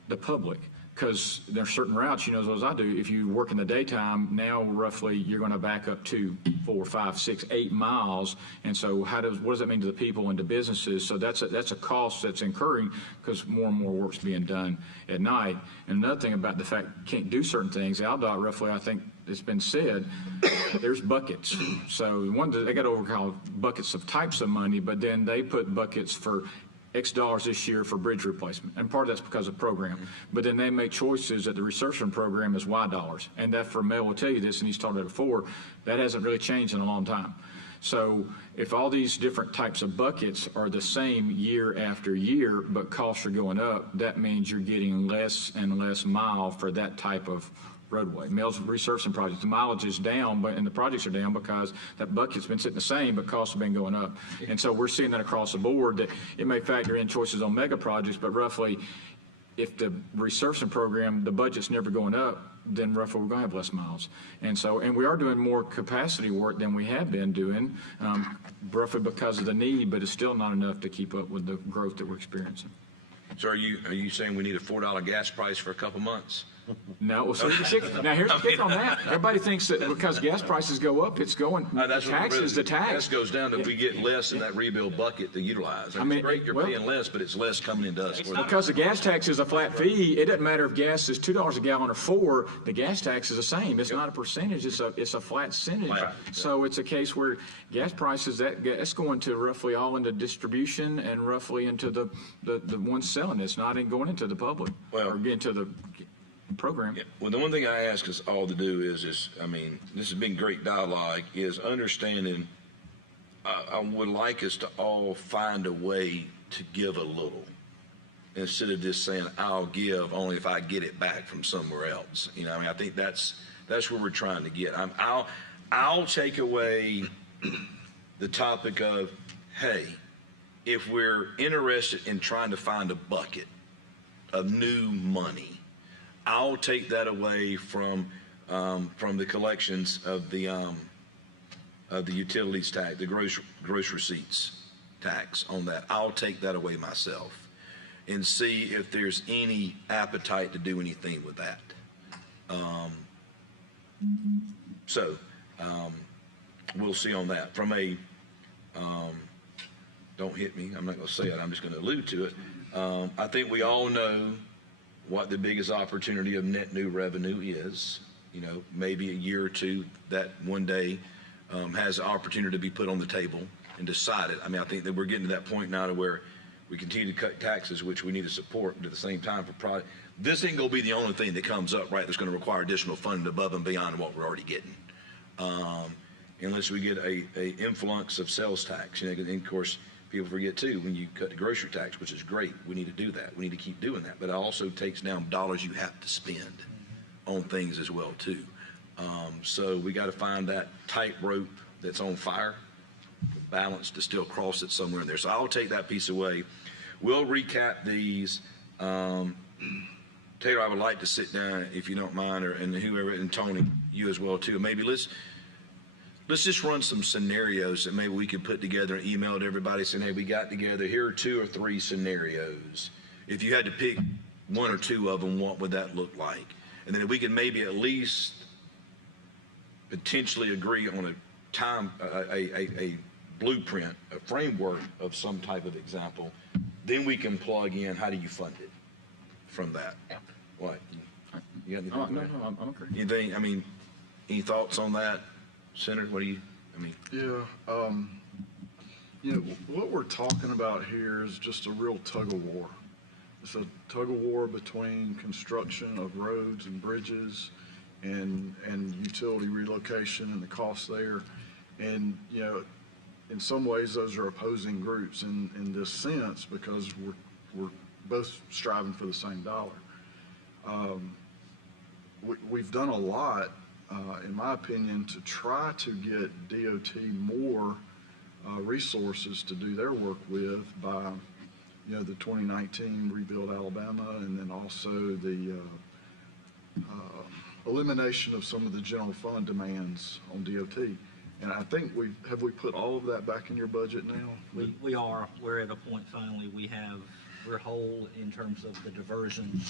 the public. Because there are certain routes, you know, as well as I do, if you work in the daytime, now roughly you're going to back up 2, 4, 5, 6, 8 miles. And so what does that mean to the people and to businesses? So that's a cost that's incurring because more and more work's being done at night. And another thing about the fact you can't do certain things, ALDOT roughly, I think it's been said, there's buckets. So they got over called buckets of types of money, but then they put buckets for X dollars this year for bridge replacement. And part of that's because of program. But then they make choices that the research program is Y dollars. And that for Mel will tell you this, and he's talked about it before, that hasn't really changed in a long time. So if all these different types of buckets are the same year after year, but costs are going up, that means you're getting less and less mile for that type of roadway. Mel's resurfacing project, the mileage is down, and the projects are down because that bucket's been sitting the same, but costs have been going up. And so we're seeing that across the board, that it may factor in choices on mega projects, but roughly, if the resurfacing program, the budget's never going up, then roughly we're going to have less miles. And we are doing more capacity work than we have been doing, roughly because of the need, but it's still not enough to keep up with the growth that we're experiencing. So are you saying we need a $4 gas price for a couple months? No, so now here's the kick on that. Everybody thinks that because gas prices go up, it's going, tax is the tax. Gas goes down, that we get less in that rebuild bucket to utilize. I mean, it's great you're paying less, but it's less coming into us. Because the gas tax is a flat fee, it doesn't matter if gas is $2 a gallon or $4, the gas tax is the same. It's not a percentage, it's a flat percentage. So it's a case where gas prices, that's going to roughly all into distribution and roughly into the ones selling. It's not going into the public or into the program. Yeah. Well, the one thing I ask us all to do is I mean, this has been great dialogue, is understanding, I would like us to all find a way to give a little instead of just saying, I'll give only if I get it back from somewhere else. You know, I mean, I think that's where we're trying to get. I'll take away the topic of, hey, if we're interested in trying to find a bucket of new money, I'll take that away from the collections of the utilities tax, the gross receipts tax on that. I'll take that away myself and see if there's any appetite to do anything with that. We'll see on that. From a don't hit me. I'm not going to say it. I'm just going to allude to it. I think we all know what the biggest opportunity of net new revenue is. You know, maybe a year or two that one day has the opportunity to be put on the table and decided. I mean, I think that we're getting to that point now to where we continue to cut taxes, which we need to support, but at the same time for product. This ain't going to be the only thing that comes up, right, that's going to require additional funding above and beyond what we're already getting. Unless we get a influx of sales tax. You know, and of course, people forget too, when you cut the grocery tax, which is great, we need to do that. We need to keep doing that. But it also takes down dollars you have to spend on things as well too. So we got to find that tightrope that's on fire, balance to still cross it somewhere in there. So I'll take that piece away. We'll recap these. Taylor, I would like to sit down if you don't mind, and whoever, and Tony, you as well too. Maybe let's let's just run some scenarios that maybe we could put together and email to everybody saying, hey, we got together, here are 2 or 3 scenarios. If you had to pick 1 or 2 of them, what would that look like? And then if we could maybe at least potentially agree on a blueprint, a framework of some type of example, then we can plug in, how do you fund it from that? What? You got anything? No, I'm okay. Anything, I mean, any thoughts on that, Senator? What do you, I mean? Yeah, you know, what we're talking about here is just a real tug of war. It's a tug of war between construction of roads and bridges and utility relocation and the costs there. And, you know, in some ways those are opposing groups in this sense, because we're both striving for the same dollar. We've done a lot, in my opinion, to try to get DOT more resources to do their work with by, you know, the 2019 Rebuild Alabama, and then also the elimination of some of the general fund demands on DOT. And I think have we put all of that back in your budget now? We are. We're at a point finally. We're whole in terms of the diversion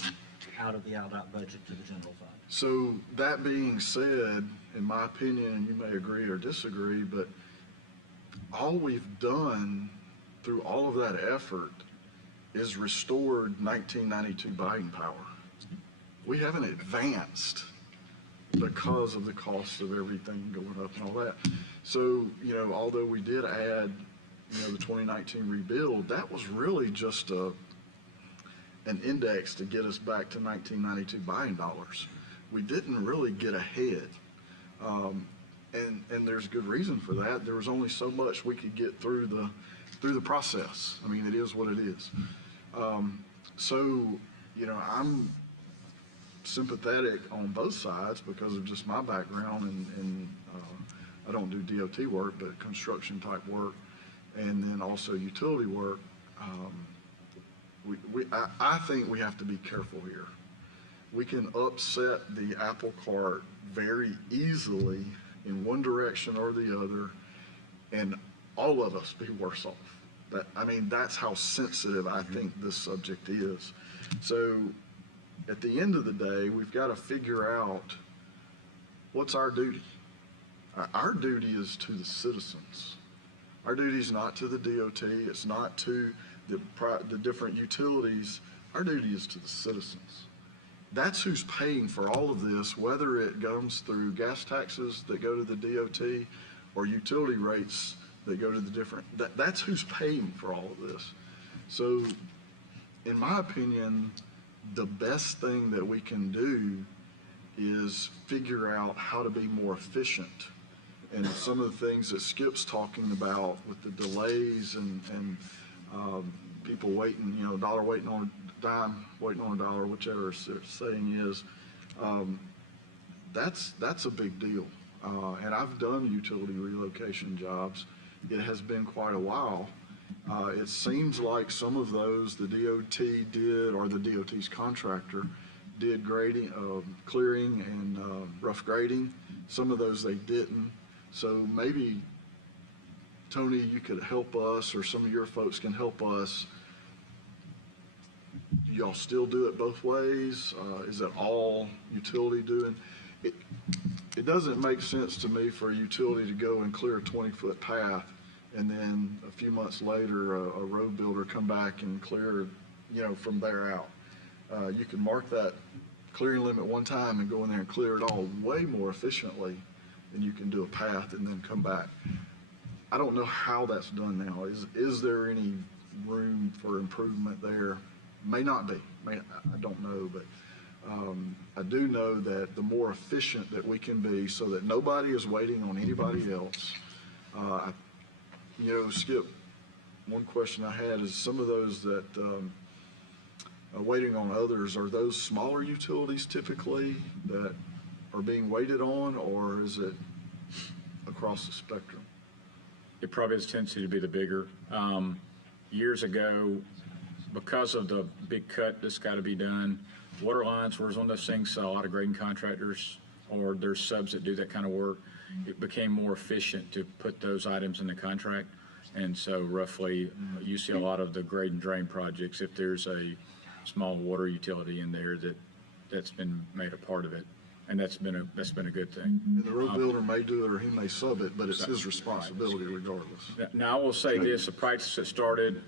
out of the ALDOT budget to the general fund. So that being said, in my opinion, and you may agree or disagree, but all we've done through all of that effort is restored 1992 buying power. We haven't advanced because of the cost of everything going up and all that. So, you know, although we did add, you know, the 2019 rebuild, that was really just an index to get us back to 1992 buying dollars. We didn't really get ahead. And there's good reason for that. There was only so much we could get through the process. I mean, it is what it is. So, you know, I'm sympathetic on both sides because of just my background, and I don't do DOT work, but construction type work, and then also utility work. I think we have to be careful here. We can upset the apple cart very easily in one direction or the other, and all of us be worse off. That's how sensitive I think this subject is. So at the end of the day, we've got to figure out what's our duty. Our duty is to the citizens. Our duty is not to the DOT. It's not to the different utilities. Our duty is to the citizens. That's who's paying for all of this, whether it comes through gas taxes that go to the DOT or utility rates that go to the different, that's who's paying for all of this. So in my opinion, the best thing that we can do is figure out how to be more efficient. And some of the things that Skip's talking about with the delays and people waiting, you know, dollar waiting on a dime, waiting on a dollar, whichever saying is, that's a big deal. And I've done utility relocation jobs. It has been quite a while. It seems like some of those the DOT did, or the DOT's contractor did grading, clearing and rough grading. Some of those they didn't. So maybe, Tony, you could help us, or some of your folks can help us. Do y'all still do it both ways? Is it all utility doing? It doesn't make sense to me for a utility to go and clear a 20-foot path, and then a few months later, a road builder come back and clear, you know, from there out. You can mark that clearing limit one time and go in there and clear it all way more efficiently than you can do a path and then come back. I don't know how that's done now. Is there any room for improvement there? May not be. I don't know, but I do know that the more efficient that we can be so that nobody is waiting on anybody else. You know, Skip, one question I had is some of those that are waiting on others, are those smaller utilities typically that are being waited on, or is it across the spectrum? It probably has a tendency to be the bigger. Years ago, because of the big cut that's got to be done, water lines was one of those things a lot of grading contractors or there's subs that do that kind of work, it became more efficient to put those items in the contract. And so roughly, you see a lot of the grade and drain projects, if there's a small water utility in there, that's been made a part of it. And that's been a good thing. And the road builder may do it or he may sub it, but it's his responsibility regardless. Now, I will say this, the practice that started,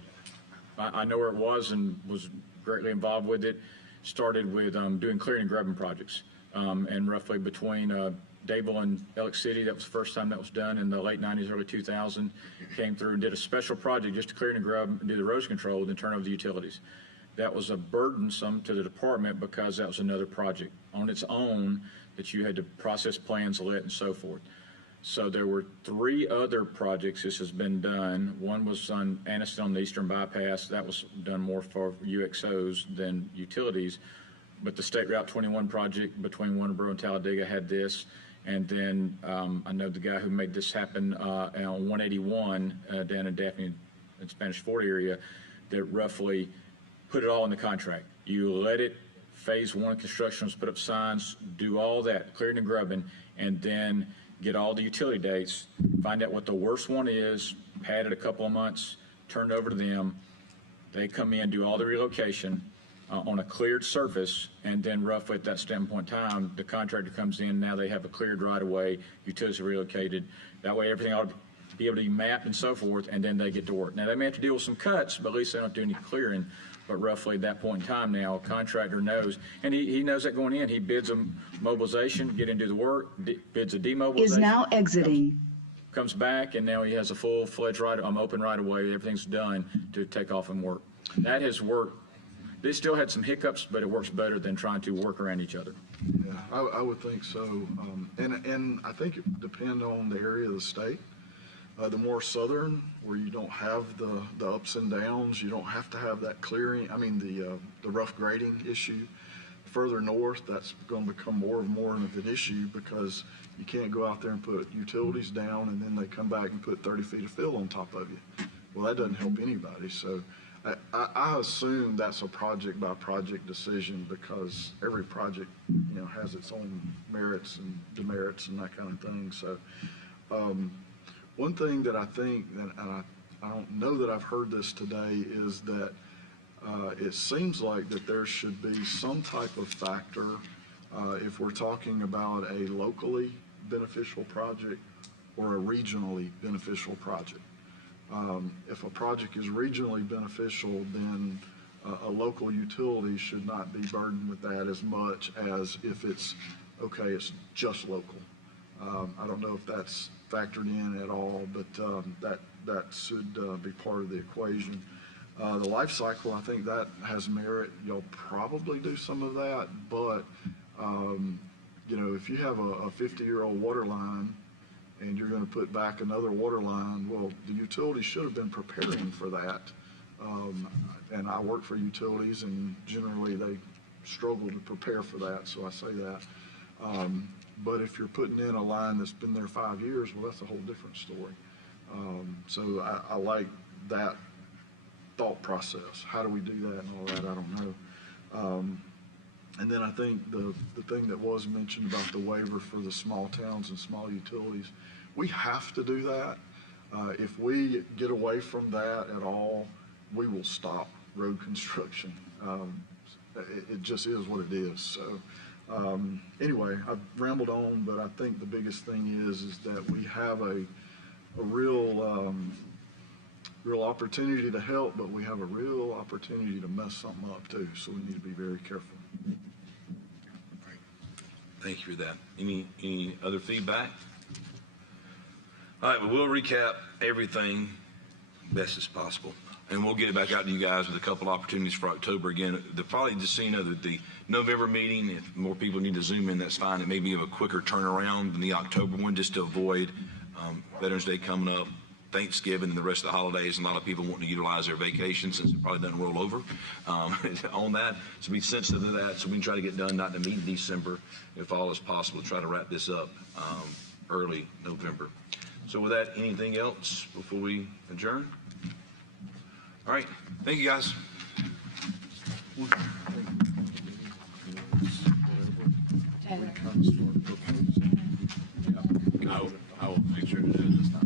I know where it was and was greatly involved with it, started with doing clearing and grubbing projects. And roughly between Dable and Ellick City, that was the first time that was done in the late 90s, early 2000, came through and did a special project just to clear and grub and do the erosion control and then turn over the utilities. That was a burdensome to the department because that was another project on its own that you had to process plans, let, and so forth. So there were 3 other projects this has been done. One was on Anniston on the Eastern Bypass. That was done more for UXOs than utilities. But the State Route 21 project between Warrenboro and Talladega had this. And then I know the guy who made this happen on 181 down in Daphne in Spanish Fort area that roughly put it all in the contract. You let it, phase 1 construction was put up signs, do all that, clearing and grubbing, and then get all the utility dates, find out what the worst one is, pad it a couple of months, turn it over to them. They come in, do all the relocation on a cleared surface, and then roughly at that standpoint in time, the contractor comes in, now they have a cleared right of way, utilities are relocated. That way everything ought to be able to be mapped and so forth, and then they get to work. Now they may have to deal with some cuts, but at least they don't do any clearing. But roughly at that point in time now, a contractor knows, and he knows that going in. He bids a mobilization, get into the work, bids a demobilization. Is now exiting. Comes back, and now he has a full-fledged open right of way. Everything's done to take off and work. That has worked. They still had some hiccups, but it works better than trying to work around each other. Yeah, I would think so. And I think it depends on the area of the state. The more southern, where you don't have the ups and downs, you don't have to have that clearing, the rough grading issue. Further north, that's going to become more and more of an issue because you can't go out there and put utilities down and then they come back and put 30 feet of fill on top of you. Well, that doesn't help anybody. So I assume that's a project by project decision because every project, has its own merits and demerits and that kind of thing. So, one thing that I think, and I don't know that I've heard this today, is that it seems like that there should be some type of factor if we're talking about a locally beneficial project or a regionally beneficial project. If a project is regionally beneficial, then a local utility should not be burdened with that as much as if it's just local. I don't know if that's factored in at all, but that should be part of the equation. The life cycle, I think that has merit. You'll probably do some of that, but if you have a 50-year-old water line and you're going to put back another water line, well, the utility should have been preparing for that. And I work for utilities, and generally they struggle to prepare for that, so I say that. But if you're putting in a line that's been there 5 years, well, that's a whole different story. So I like that thought process. How do we do that and all that? I don't know. And then I think the thing that was mentioned about the waiver for the small towns and small utilities, we have to do that. If we get away from that at all, we will stop road construction. It just is what it is. So. Anyway, I've rambled on, but I think the biggest thing is that we have a real opportunity to help, but we have a real opportunity to mess something up too. So we need to be very careful. Thank you for that. Any other feedback? All right, well, we'll recap everything best as possible. And we'll get it back out to you guys with a couple opportunities for October again. Probably just so you know that the November meeting, if more people need to zoom in, that's fine. It may be of a quicker turnaround than the October one, just to avoid Veterans Day coming up, Thanksgiving, and the rest of the holidays. And a lot of people wanting to utilize their vacation since it probably doesn't roll over on that. So be sensitive to that. So we can try to get done, not to meet in December, if all is possible, try to wrap this up early November. So with that, anything else before we adjourn? All right. Thank you, guys. Taylor. I will make sure to do it this time.